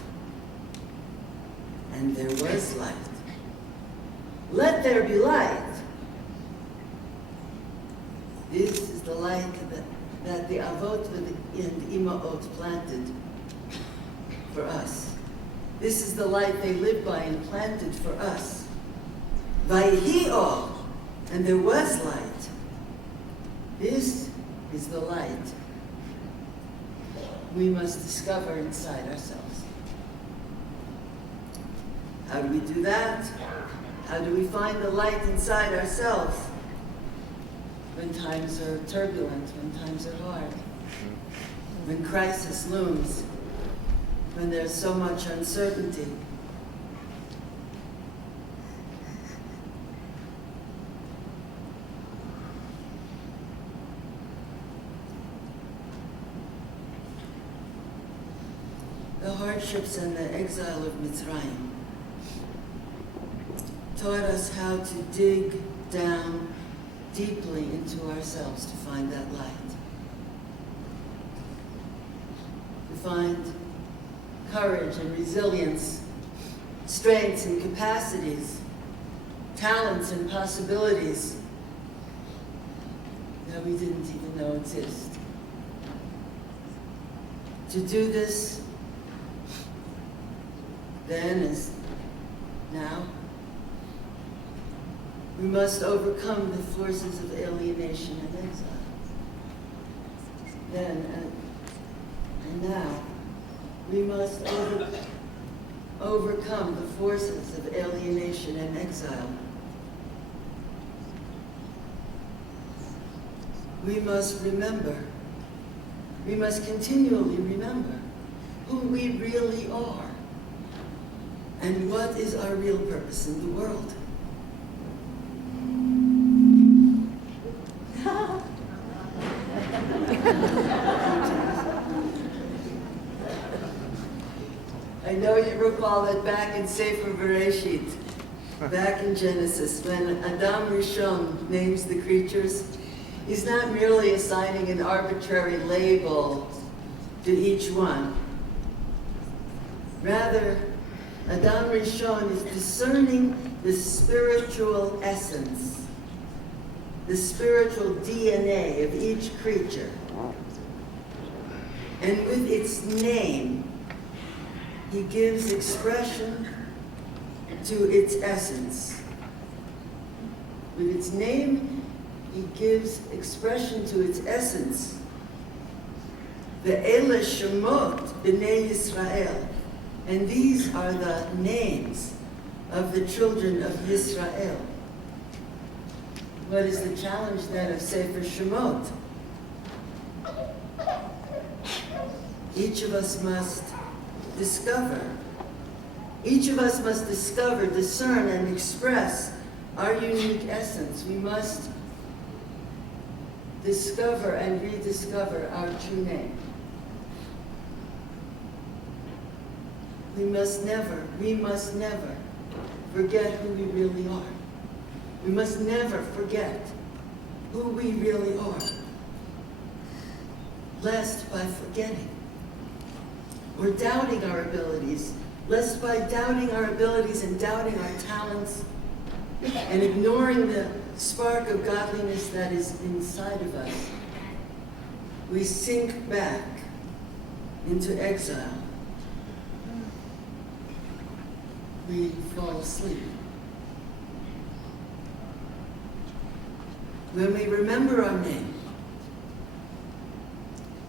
and there was light. Let there be light. This is the light that the avot and imaot planted for us. This is the light they lived by and planted for us. Vayehi or, and there was light. This is the light we must discover inside ourselves. How do we do that? How do we find the light inside ourselves when times are turbulent, when times are hard, when crisis looms, when there's so much uncertainty? The hardships and the exile of Mitzrayim taught us how to dig down deeply into ourselves to find that light. To find courage and resilience, strengths and capacities, talents and possibilities that we didn't even know exist. To do this, then as now, we must overcome the forces of alienation and exile. Then and now, we must overcome the forces of alienation and exile. We must remember, we must continually remember who we really are and what is our real purpose in the world. I know you recall that back in Sefer Bereshit, back in Genesis, when Adam Rishon names the creatures, he's not merely assigning an arbitrary label to each one. Rather, Adam Rishon is discerning the spiritual essence, the spiritual DNA of each creature. And with its name, he gives expression to its essence. With its name, he gives expression to its essence. The ALEPH Shemot B'nai Yisrael. And these are the names of the children of Yisrael. What is the challenge then of Sefer Shemot? Each of us must discover. Each of us must discover, discern, and express our unique essence. We must discover and rediscover our true name. We must never forget who we really are. We must never forget who we really are, lest by forgetting or doubting our abilities, lest by doubting our abilities and doubting our talents and ignoring the spark of godliness that is inside of us, we sink back into exile. We fall asleep. When we remember our name,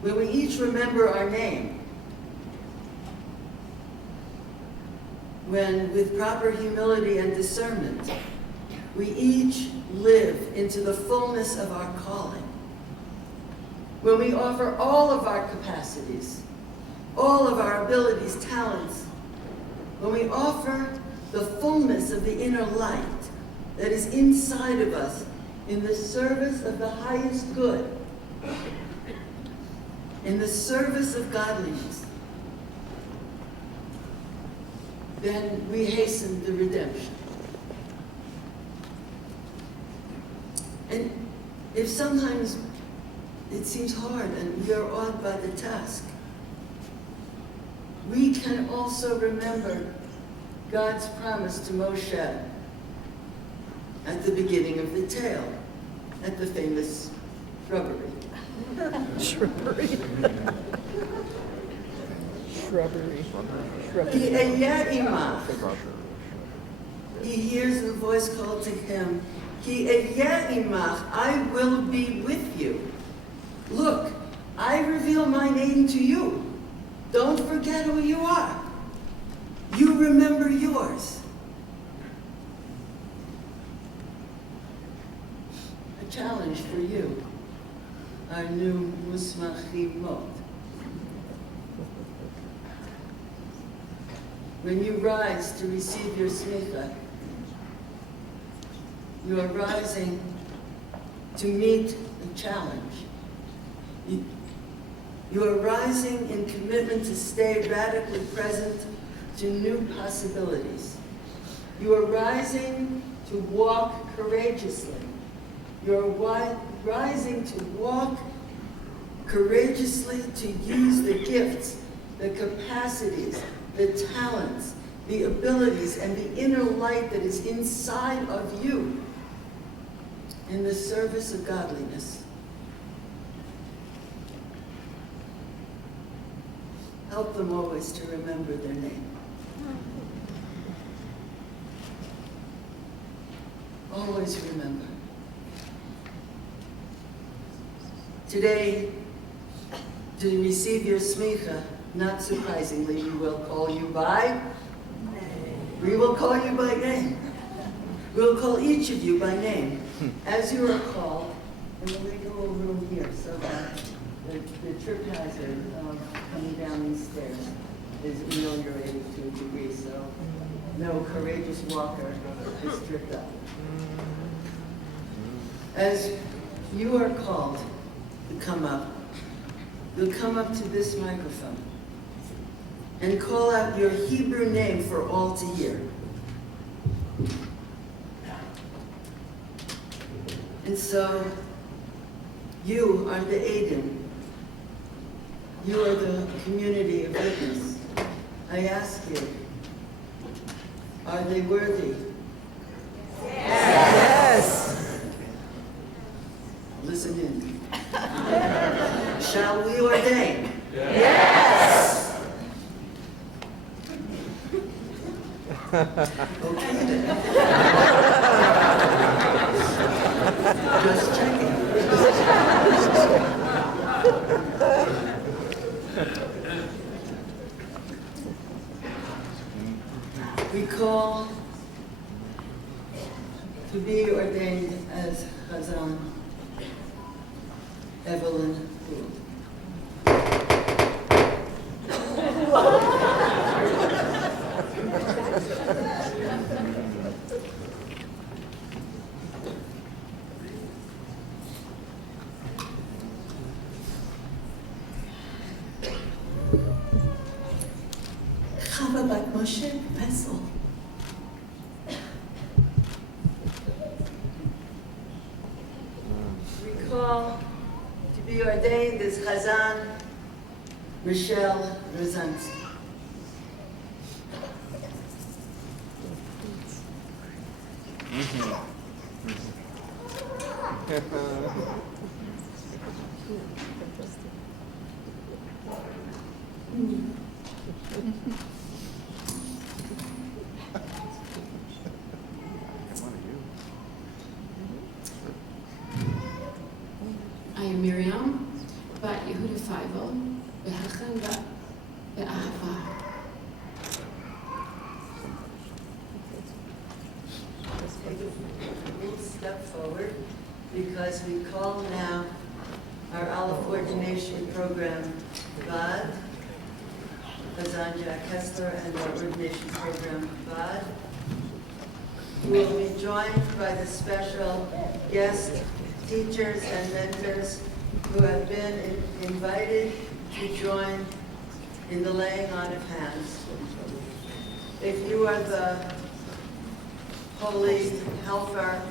when we each remember our name, when with proper humility and discernment, we each live into the fullness of our calling, when we offer all of our capacities, all of our abilities, talents, when we offer the fullness of the inner light that is inside of us in the service of the highest good, in the service of godliness, then we hasten the redemption. And if sometimes it seems hard and we are awed by the task, we can also remember God's promise to Moshe at the beginning of the tale, at the famous shrubbery. Shrubbery. Shrubbery. He hears the voice called to him, Ki ehyeh imach, I will be with you. Look, I reveal my name to you. Don't forget who you are. You remember yours. A challenge for you, our new Musmachimot. When you rise to receive your Smicha, you are rising to meet the challenge. You are rising in commitment to stay radically present to new possibilities. You are rising to walk courageously. You are rising to walk courageously, to use the gifts, the capacities, the talents, the abilities, and the inner light that is inside of you in the service of godliness. Help them always to remember their name. Always remember. Today, to receive your Smicha, not surprisingly, we will call you by name. We will call you by name. We'll call each of you by name. As you are called, in the legal room here, so that the trip hazard of coming down these stairs is ameliorated to a degree, so no courageous walker is tripped up. As you are called to come up, you'll come up to this microphone and call out your Hebrew name for all to hear. And so, you are the Aiden. You are the community of witness. I ask you, are they worthy? Yes. Listen in. Shall we ordain? Yes. Okay then. Just checking. We call to be ordained as Chazan Evelyn Gould. Chava bat Moshe Pesel. We call to be ordained as Chazan Michelle Rosansky. I am Miriam, bat Yehuda Feivel, behachem be'ahava. We'll step forward because we call now our ALEPH Ordination program VAD, Chazan Jack Kessler, and our Ordination program VAD. We will be joined by the special guest teachers and mentors who have been invited to join in the laying on of hands. If you are the holy helper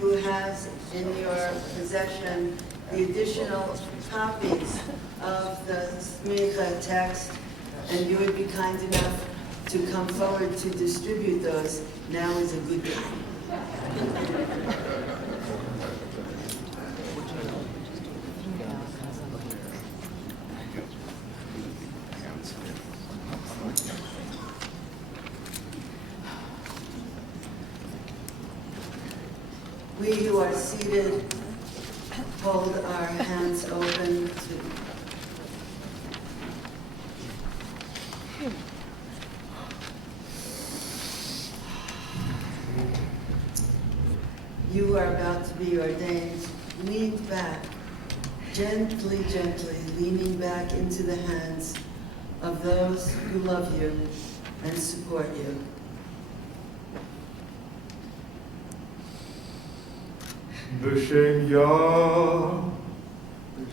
who has in your possession the additional copies of the Smicha text, and you would be kind enough to come forward to distribute those, now is a good time. We who are seated hold our hands open to you are about to be ordained. Lean back, gently, gently, leaning back into the hands of those who love you and support you. B'Shem Yah,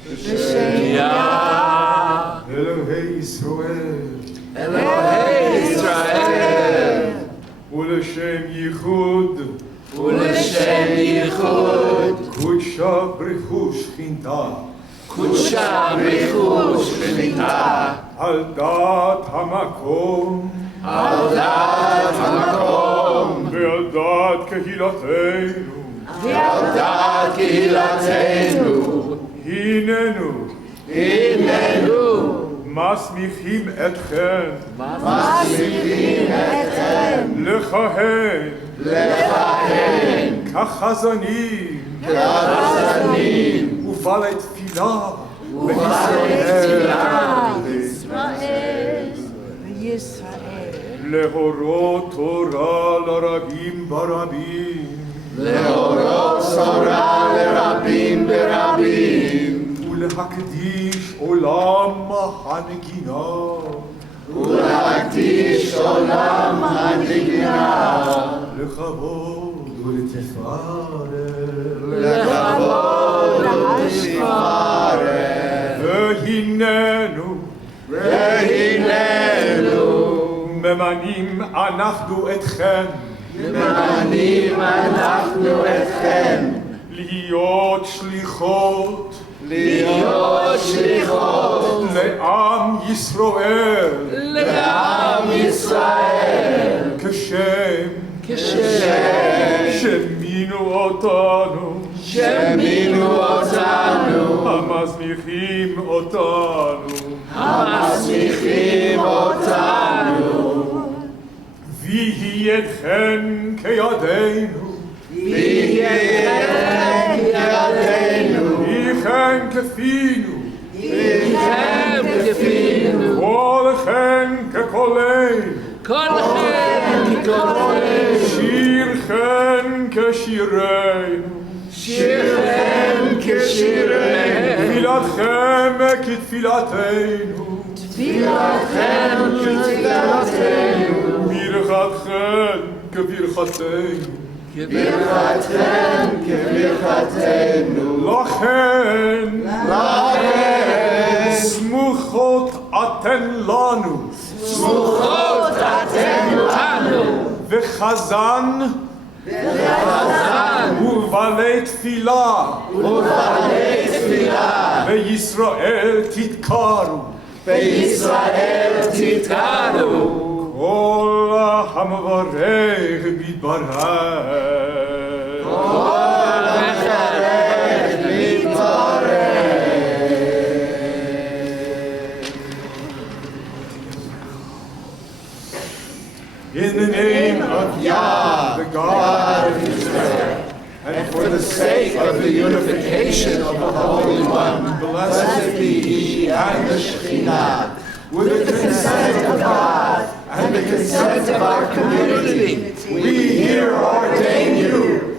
B'Shem Yah, Elohei Yisrael, Elohei Yisrael, U'L'Shem Yichud, U'L'Shem Yichud, Kudsha B'richu Shchinta, Kudsha B'richu Shchinta, Al Dat HaMakom, Al Dat HaMakom, Ve'al Dat Kehilateinu, Ve'al Dat Kehilateinu, Hinenu, Masmichim Etchem, Lechahen, Kachazanim, Uvalei Tfilah, Lehorot Torah Larabim Barabim, Leorot Torah Lerabim Berabim, ולהקדיש עולם הנגינה. ולהקדיש עולם הנגינה. לכבוד ולתפארת. לכבוד ולתפארת. ממנים אנחנו אתכם. ממנים אנחנו אתכם. להיות שליחות. להיות שליחות. לעם ישראל. לעם ישראל. כשם. שמינו אותנו. שמינו אותנו. המסמיכים אותנו. המסמיכים אותנו. ויהייתכן כידינו. ויהייתכן כידינו. ויהייכן כפינו. ויהייכן כפינו. כולכן כקולנו. כולכן כקולנו. שירכן כשירנו. שירכן כשירנו. תפילתכם כתפילתנו. תפילתכם כתפילתנו. ברכתכם כברכתנו. ברכתכם כברכתנו. לכן סמוכות אתן לנו. סמוכות אתן לנו. וחזן ובעלי תפילה. ובעלי תפילה. בישראל תתקרו. בישראל תתקרו. כל המברך מתברך. כל המברך מתברך. In the name of Yah, the God of Israel, and for the sake of the unification of the Holy One, blessed be He and the Shekhinah, with the consent of God and the consent of our community, we here ordain you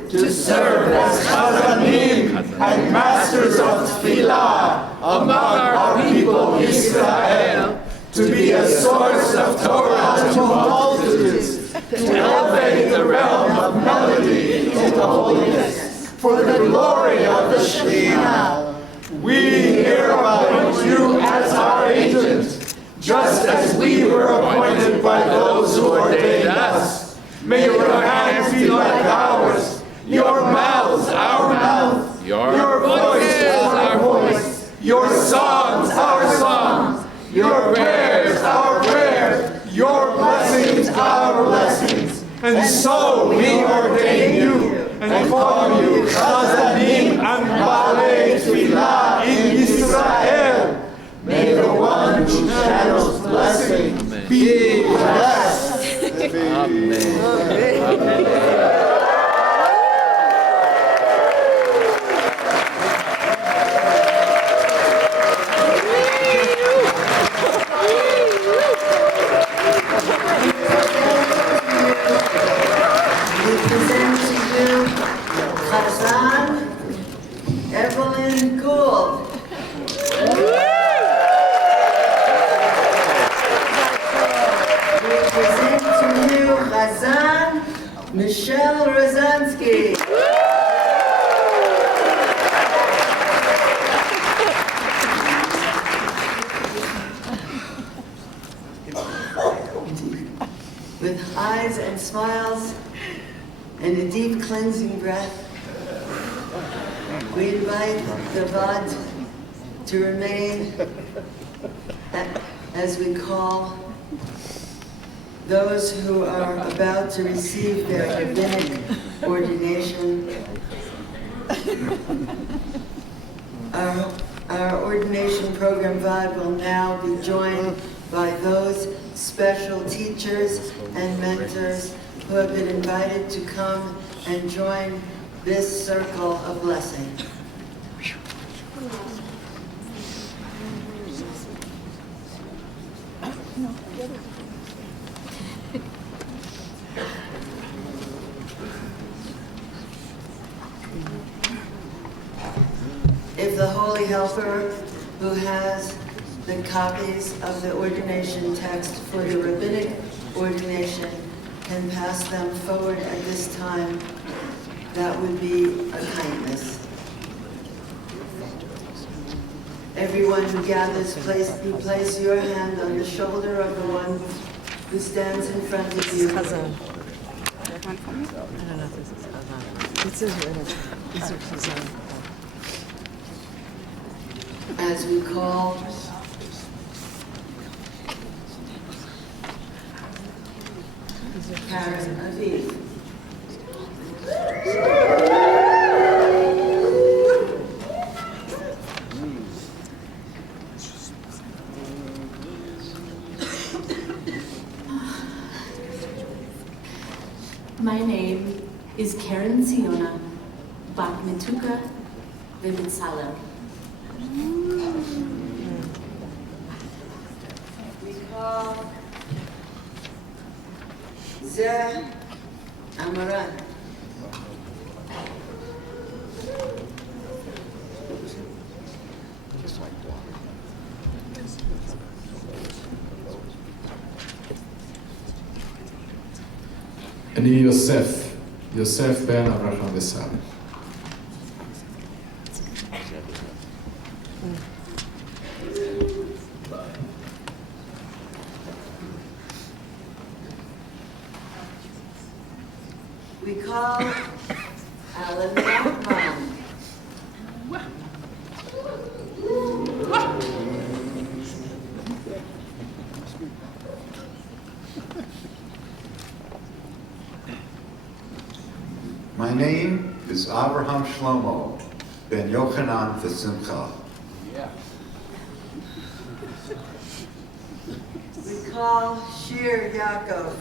to serve as Chazanim and masters of Tefillah among our people Israel, to be a source of Torah to multitudes, to elevate the realm of melody into holiness, for the glory of the Shekhinah. We here appoint you as our agent, just as we were appointed by those who ordained us. May your hands be like ours, your mouths our mouth, your voice our voice, your songs our songs, your prayers our prayers, your blessings our blessings. And so we ordain you and call you Chazanim and Baalei Tefillah in Israel. May the one who channels blessing be blessed. Amen. With eyes and smiles and a deep cleansing breath, we invite the Vad to remain as we call those who are about to receive their rabbinic ordination. Our ordination program Vad will now be joined by those special teachers and mentors who have been invited to come and join this circle of blessing. If the Holy Helper who has the copies of the ordination text for the rabbinic ordination can pass them forward at this time, that would be a kindness. Everyone who gathers, place your hand on the shoulder of the one who stands in front of you. Chazan. I don't know if this is Chazan. It says your image. These are Chazan. As we call Karen Aviv. My name is Karen Siona Bat Metuka Vivitzalel. We call Zeh Amaran. אני יוסף בן אברהם ושרה. We call ALEPH. My name is Abraham Shlomo ben Yochanan V'Simcha. We call Shir Yaakov.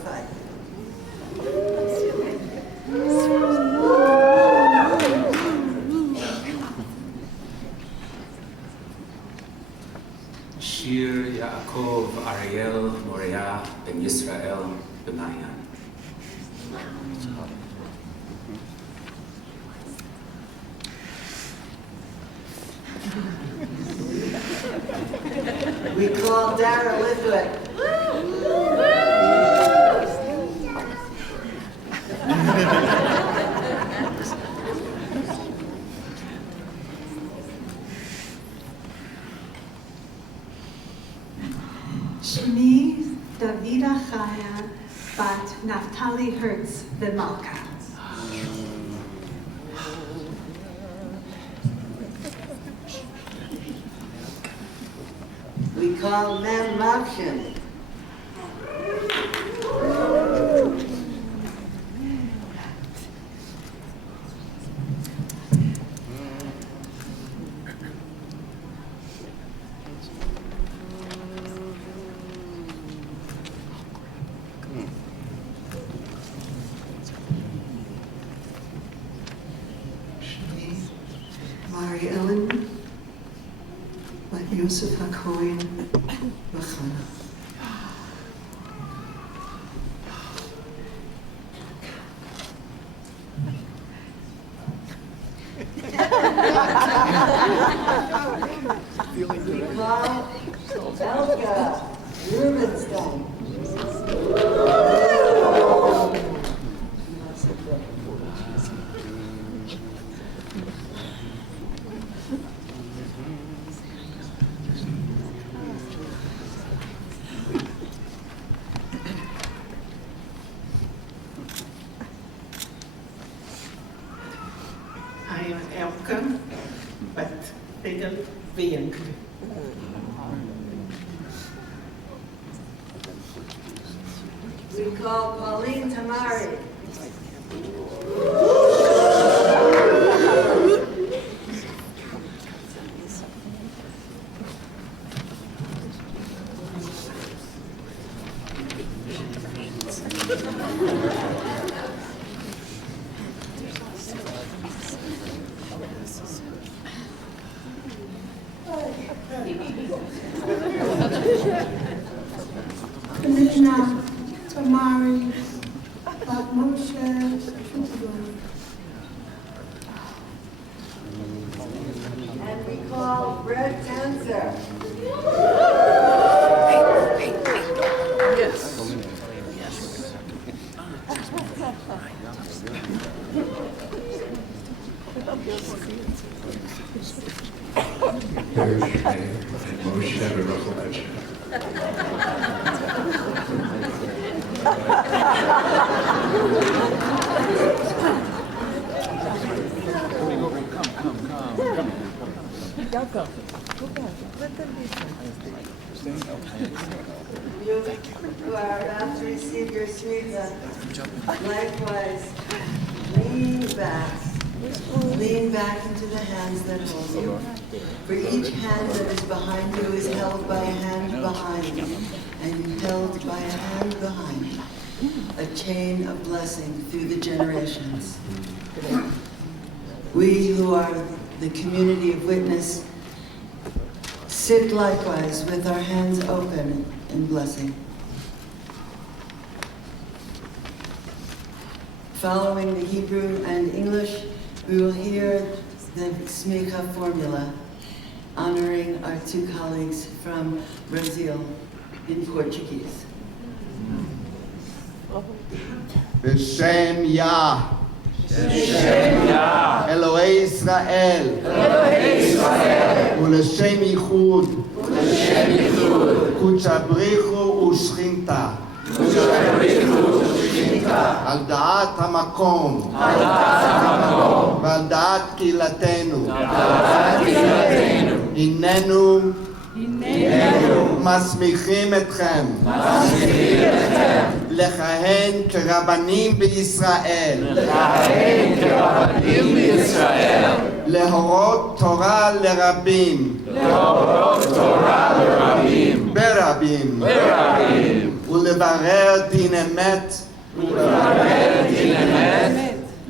Shir Yaakov Ariel Moriah ben Yisrael Benayan. We call Dara Lidwick. Shmi Davida Chaya Bat Naftali Hertz V'Malka. We call Mem Mavshin. Mari Ellen, Bat Yosef HaKohen, Bachana. We call Elka Rubenstein. I am Elke, but Fidel Bianca. We call Pauline Tamari. Kamina Tamari Bat Moshe Shukron. And we call Brett Tanzer. Yes. Moshe Y'all go. Go back. Let them be You who are about to receive your Smicha, likewise, lean back into the hands that hold you. For each hand that is behind you is held by a hand behind you, and held by a hand behind you. A chain of blessing through the generations. We who are the community of witness sit likewise with our hands open in blessing. Following the Hebrew and English, we will hear the Smicha formula, honoring our two colleagues from Brazil in Portuguese. B'Shem Yah. אלוהי ישראל, ולשם ייחוד, קודשא בריחו ושכינתה, על דעת המקום, ועל דעת קהילתנו, הננו מסמיכים אתכם לכהן כרבנים בישראל, להורות תורה לרבים, ברבים, ולברר דין אמת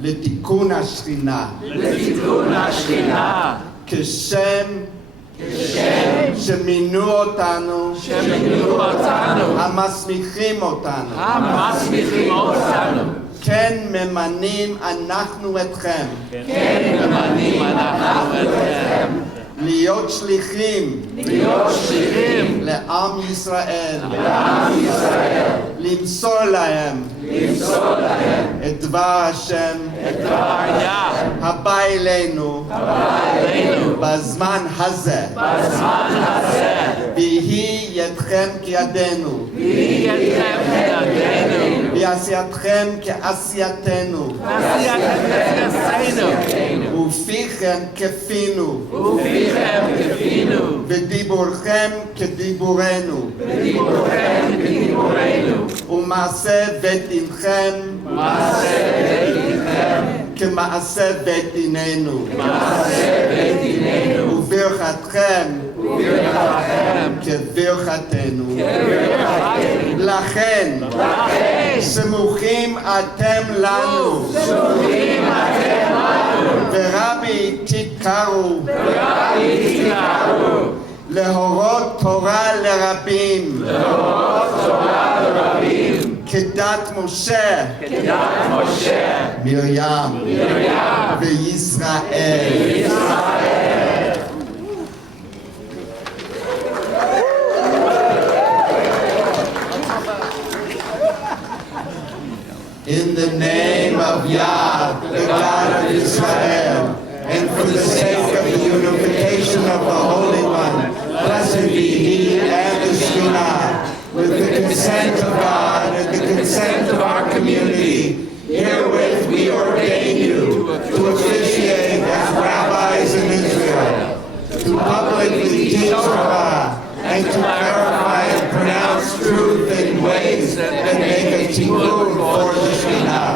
לתיקון השכינה, כשם שמינו אותנו, המסמיכים אותנו, כן ממנים אנחנו אתכם, להיות שליחים לעם ישראל, למסור להם את דבר השם הבא אלינו בזמן הזה, ויהי ידכם כידינו, ועשייתכם כעשייתנו, ופיכם כפינו, ודיבורכם כדיבורנו, ומעשה בית דינכם כמעשה בית דיננו, וברכתכם כברכתנו. לכן סמוכים אתם לנו, ורבי תקראו, להורות תורה לרבים, כדת משה, מרים וישראל. In the name of Yah, the God of Israel, and for the sake of the unification of the Holy One, blessed be He and the Shekhinah, with the consent of God and the consent of our community. Herewith we ordain you to officiate as rabbis in Israel, to publicly teach Torah, and to clarify and pronounce truth in ways that make a tikkun for the Shekhinah.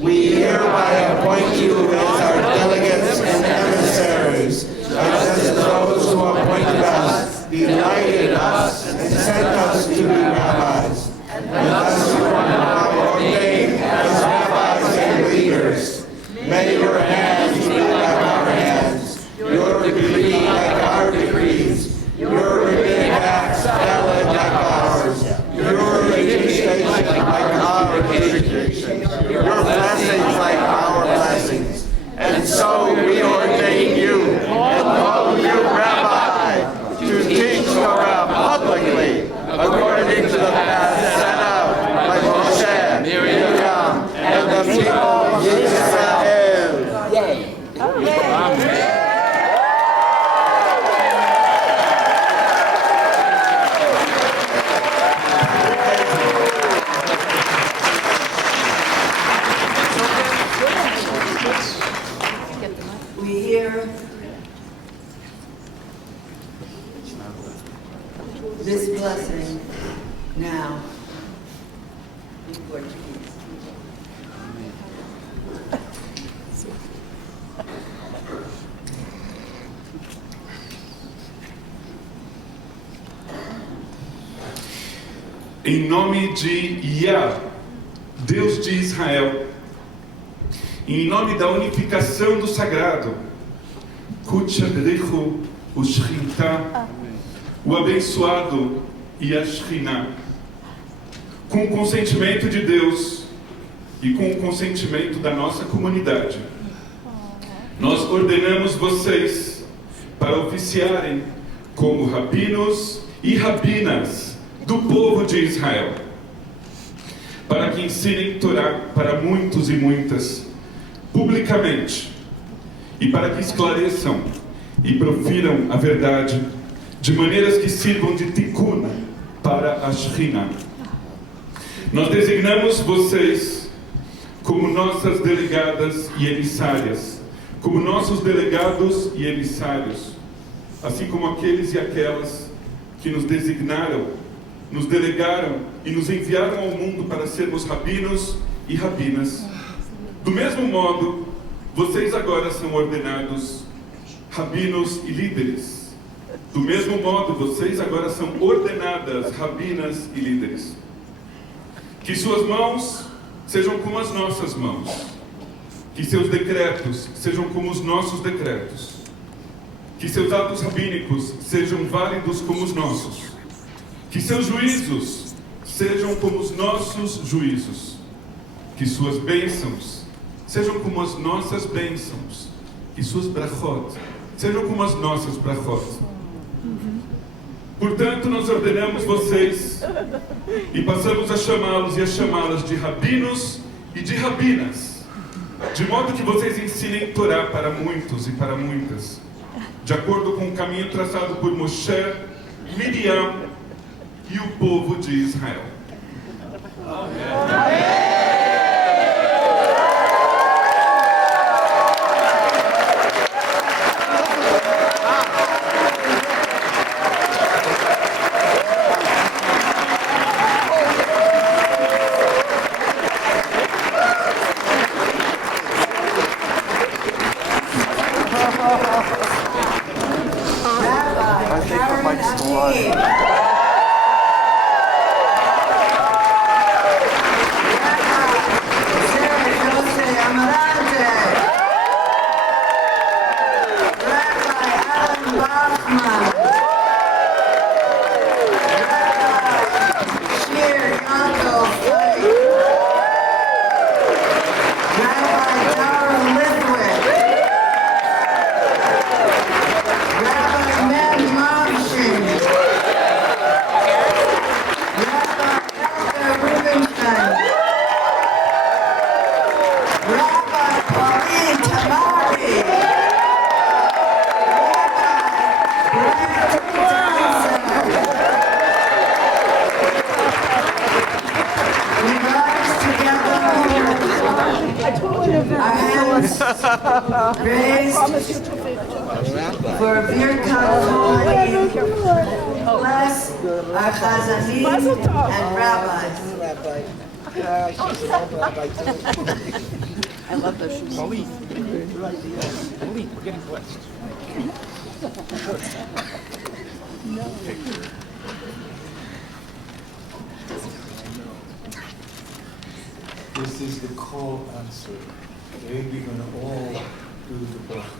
We hereby appoint you as our delegates and emissaries, just as those who appointed us delighted us and sent us to be rabbis. And thus you are now ordained as rabbis and leaders. May your hands be like our hands, your decree like our decrees, your rabbinic acts valid like ours, your legislation like our legislation. this blessing now. In Portuguese. Em nome de Yah, Deus de Israel, em nome da unificação do sagrado, Kutchadrichu, o Shrinta, o abençoado e a Shrinah, com o consentimento de Deus e com o consentimento da nossa comunidade, nós ordenamos vocês para oficiarem como rabinos e rabinas do povo de Israel, para que ensinem Torá para muitos e muitas, publicamente, e para que esclareçam e profiram a verdade de maneiras que sirvam de tikkun para a Shekhinah. Nós designamos vocês como nossas delegadas e emissárias, como nossos delegados e emissários, assim como aqueles e aquelas que nos designaram, nos delegaram e nos enviaram ao mundo para sermos rabinos e rabinas. Do mesmo modo, vocês agora são ordenados rabinos e líderes. Do mesmo modo, vocês agora são ordenadas rabinas e líderes. Que suas mãos sejam como as nossas mãos. Que seus decretos sejam como os nossos decretos. Que seus atos rabínicos sejam válidos como os nossos. Que seus juízos sejam como os nossos juízos. Que suas bênçãos sejam como as nossas bênçãos. Que suas brachot sejam como as nossas brachot. Portanto, nós ordenamos vocês e passamos a chamá-los e a chamá-las de rabinos e de rabinas, de modo que vocês ensinem Torá para muitos e para muitas, de acordo com o caminho traçado por Moshe, Miriam e o povo de Israel. Amém. For Birkat Kohanim, bless our Chazanim and rabbis. I love those shoes. Malik, we're getting blessed. This is the call answer. Okay, we're going to all do the bracha.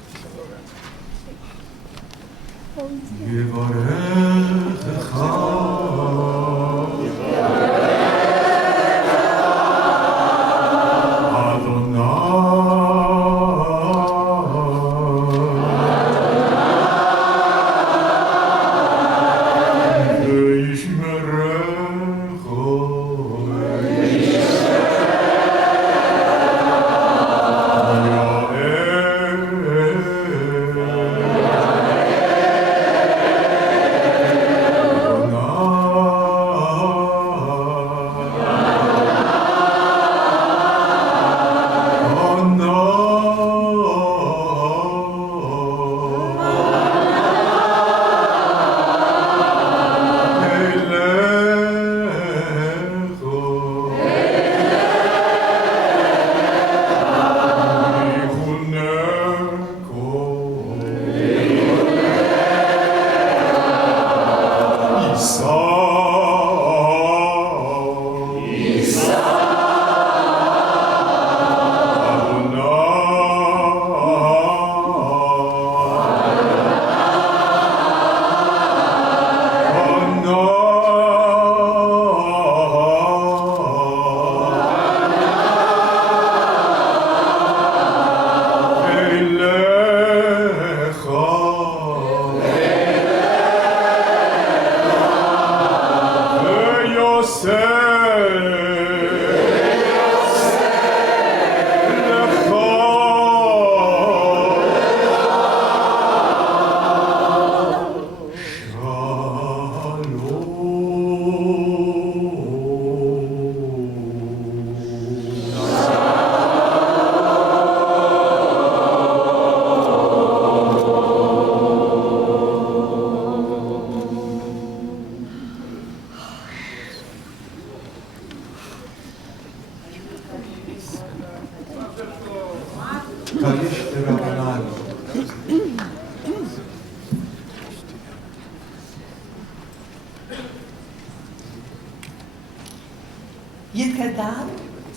יתקדם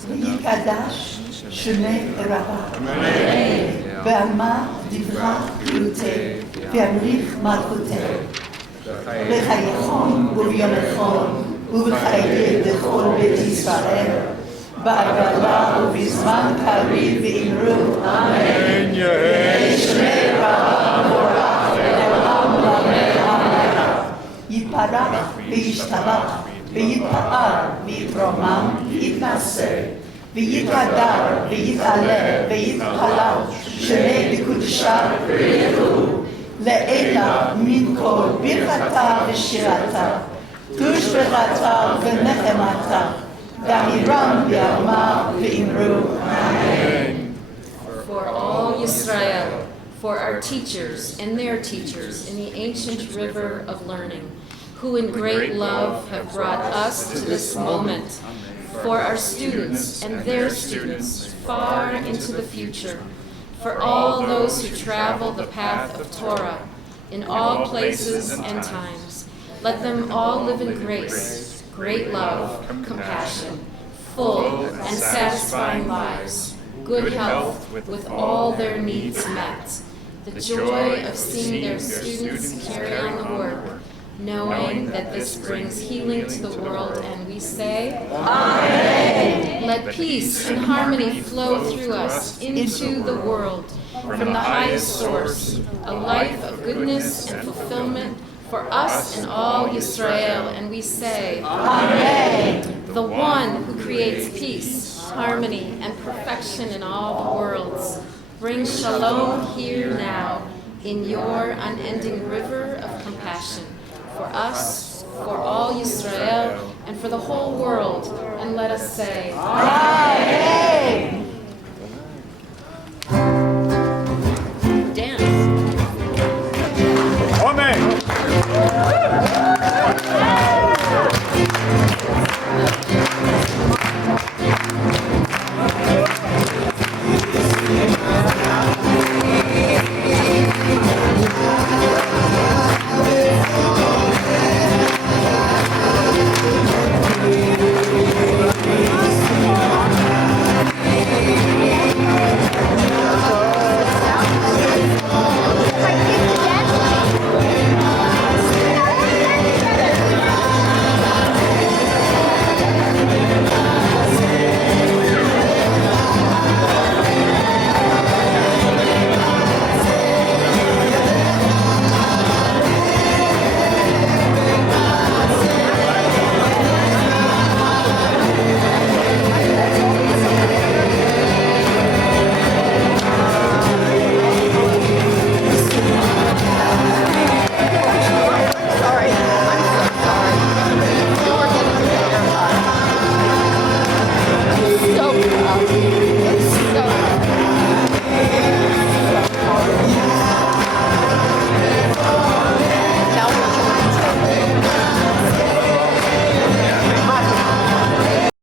ויקדש שמי רבה. ועלמה דברה פיוטי ואמריך מלכותי. בחייכון וביומכון ובחיי בכל בית ישראל, בעגלה ובזמן קריב ואמרו אמן. יהי שמי רבה מבורך לעולם לעולמי. יתברך וישתבח ויתפאר ויתרומם ויתנשא ויתהדר ויתעלה ויתפלל שמי בקודשה בריחו לעילה מן כל ברכתה ושירתה תושבחתה ונחמתה דמירם ביעלמה ואמרו אמן. For all Yisrael, for our teachers and their teachers in the ancient river of learning, who in great love have brought us to this moment, for our students and their students far into the future, for all those who travel the path of Torah in all places and times. Let them all live in grace, great love, compassion, full and satisfying lives, good health with all their needs met, the joy of seeing their students carry on the work, knowing that this brings healing to the world, and we say, Amen. Let peace and harmony flow through us into the world, from the highest source, a life of goodness and fulfillment for us and all Yisrael, and we say, Amen. The one who creates peace, harmony, and perfection in all the worlds, bring shalom here now in your unending river of compassion for us, for all Yisrael, and for the whole world, and let us say, Amen.